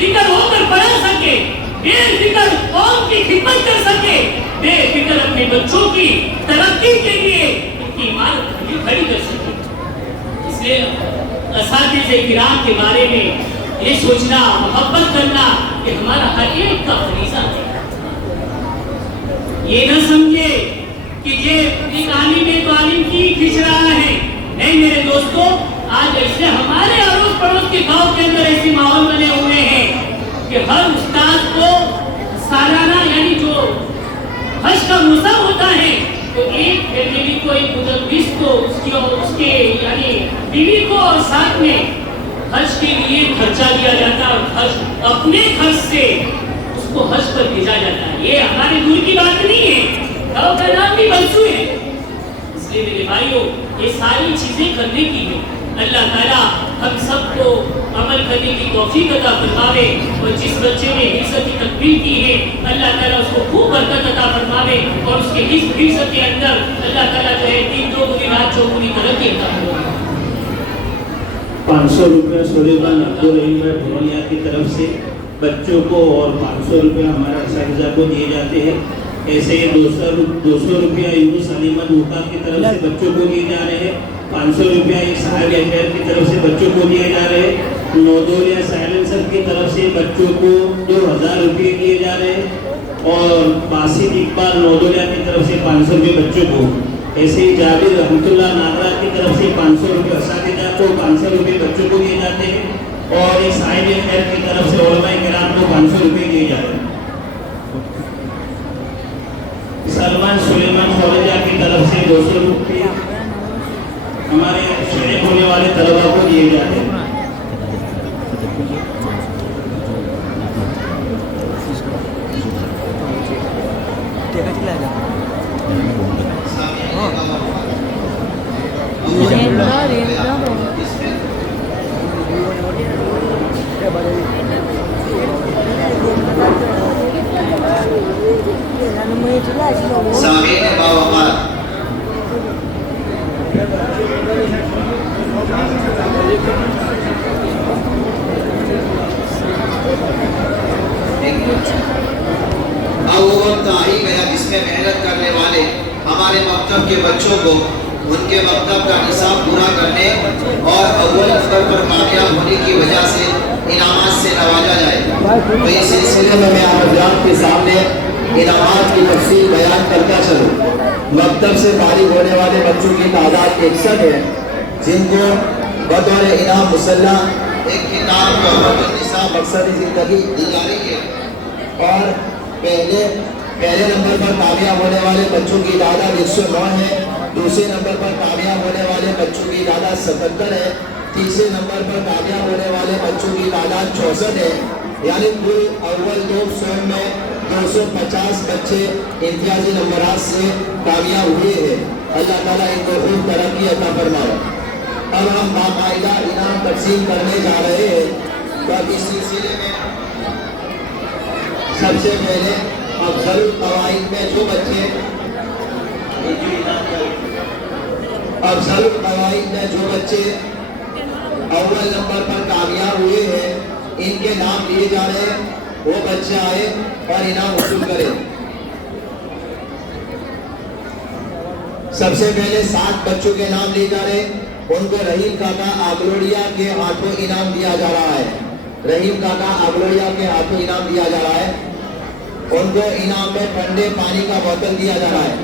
فکر ہو کر پڑھا سکے، بے فکر قوم کی خدمت کر سکے، بے فکر اپنے بچوں کی ترقی کے لیے ان کی عمارت کھڑی کر سکے۔ اس لیے اساتذہ کرام کے بارے میں یہ سوچنا، محبت کرنا کہ ہمارا ہر ایک کا فریضہ ہے۔ یہ نہ سمجھے کہ یہ ایک عالم کی کھچ رہا ہے، نہیں میرے دوستو، آج ایسے ہمارے اڑوس پڑوس کے گاؤں کے اندر ایسے ماحول بنے ہوئے ہیں کہ ہر استاد کو سالانہ یعنی جو حج کا موسم ہوتا ہے تو ایک فیملی کو، ایک مدرس کو، اس کے یعنی بیوی کو اور ساتھ میں حج کے لیے خرچہ دیا جاتا ہے اور حج اپنے خرچ سے اس کو حج پر بھیجا جاتا ہے۔ یہ ہمارے دور کی بات نہیں ہے، گاؤں کا نام بھی بنسو ہے۔ اس لیے میرے بھائیوں، یہ ساری چیزیں کرنے کی ہے۔ اللہ تعالیٰ ہم سب کو عمل کرنے کی توفیق عطا فرماوے، اور جس بچے نے حفظ کی تکمیل کی ہے اللہ تعالیٰ اس کو خوب برکت عطا فرماوے، اور اس کے حفظ کے اندر اللہ تعالیٰ جو ہے 3 چوگنی رات چوگنی ترقی عطا فرماوے۔ 500 روپے سلیمان عبدالرحیم بھائی بھوریا کی طرف سے بچوں کو اور 500 روپے ہمارے اساتذہ کو دیے جاتے ہیں۔ ایسے ہی 200 روپیہ یونس علیمت موقع کی طرف سے بچوں کو دیے جا رہے ہیں۔ 500 روپیہ ایک صاحب خیر کی طرف سے بچوں کو دیے جا رہے ہیں۔ نودولیا سائلنسر کی طرف سے بچوں کو 2000 روپے دیے جا رہے ہیں، اور باسط اقبال نودولیا کی طرف سے 500 روپے بچوں کو۔ ایسے ہی جابر رحمت اللہ ناگرا کی طرف سے 500 روپے اساتذہ کو، 500 روپے بچوں کو دیے جاتے ہیں، اور ایک صاحب خیر کی طرف سے علماء کرام کو 500 روپے دیے جا رہے ہیں۔ سلمان سلیمان خورجہ کی طرف سے 200 روپے ہمارے شریک ہونے والے طلبا کو دیے جاتے ہیں۔ سامعین باوقار، اب وہ وقت آ ہی گیا جس میں محنت کرنے والے ہمارے مکتب کے بچوں کو ان کے مکتب کا نصاب پورا کرنے اور اول نمبر پر کامیاب ہونے کی وجہ سے انعامات سے نوازا جائے۔ تو اس سلسلے میں آپ حضرات کے سامنے انعامات کی تفصیل بیان کرتا چلوں۔ مکتب سے فارغ ہونے والے بچوں کی تعداد 61 ہے، جن کو بطور انعام مسلح ایک کتاب تحفۃ النساء مقصد زندگی دی جا رہی ہے، اور پہلے نمبر پر کامیاب ہونے والے بچوں کی تعداد 109 ہے، دوسرے نمبر پر کامیاب ہونے والے بچوں کی تعداد 77 ہے، تیسرے نمبر پر کامیاب ہونے والے بچوں کی تعداد 64 ہے، یعنی کل اول 2 سال میں 250 بچے امتیازی نمبرات سے کامیاب ہوئے ہیں۔ اللہ تعالیٰ ان کو خوب ترقی عطا فرمائے۔ اب ہم باقاعدہ انعام تقسیم کرنے جا رہے ہیں، تو اس سلسلے میں سب سے پہلے افضل القواعد میں جو بچے اول نمبر پر کامیاب ہوئے ہیں، ان کے نام لیے جا رہے ہیں، وہ بچے آئے اور انعام وصول کرے۔ سب سے پہلے 7 بچوں کے نام لیے جا رہے ہیں، ان کو رحیم کاکا آگلوڑیا کے ہاتھوں انعام دیا جا رہا ہے۔ رحیم کاکا آگلوڑیا کے ہاتھوں انعام دیا جا رہا ہے، ان کو انعام میں ٹھنڈے پانی کا بوتل دیا جا رہا ہے۔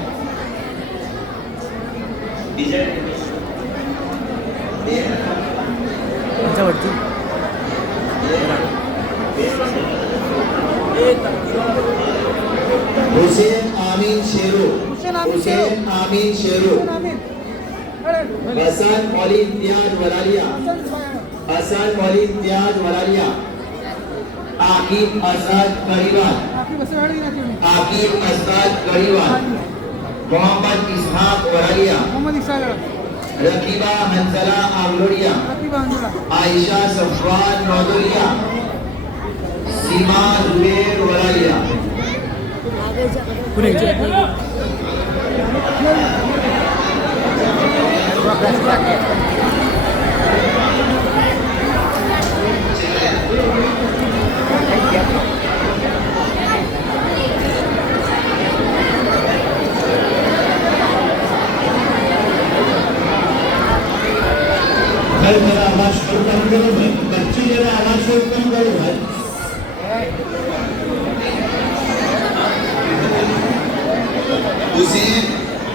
حسین آمین شیرو، حسین آمین شیرو، حسن مولی امتیاز ولالیہ، حسن مولی امتیاز ولالیہ، عاقب اسد گڑیوان، عاقب اسد گڑیوان، محمد اسحاق ولالیہ، رقیبہ حنزلہ آگلوڑیا، عائشہ صفوان نودولیا، سیما زبیر ولالیہ۔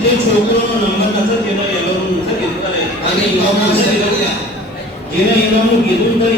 જે છોકરોનો નંબર નતો જેનો એલોનું નથી કીધું કરે અને ઇમામનું નથી જેને ઇમામનું કીધું તો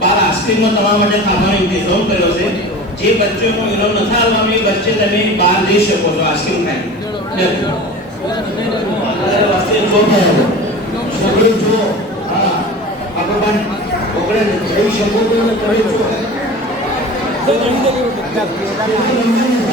બાર આઈસ્ક્રીમમાં તમારા માટે ખાવાનો ઇંતજામ કર્યો છે જે બચ્ચોનો ઇનામ નથી આવવાનો એ બચ્ચે તમે બહાર જઈ શકો છો આઈસ્ક્રીમ ખાઈ વાસ્તે જો છોકરો જો હા આપણે પણ ઓગળે જઈ શકો તો તમે જો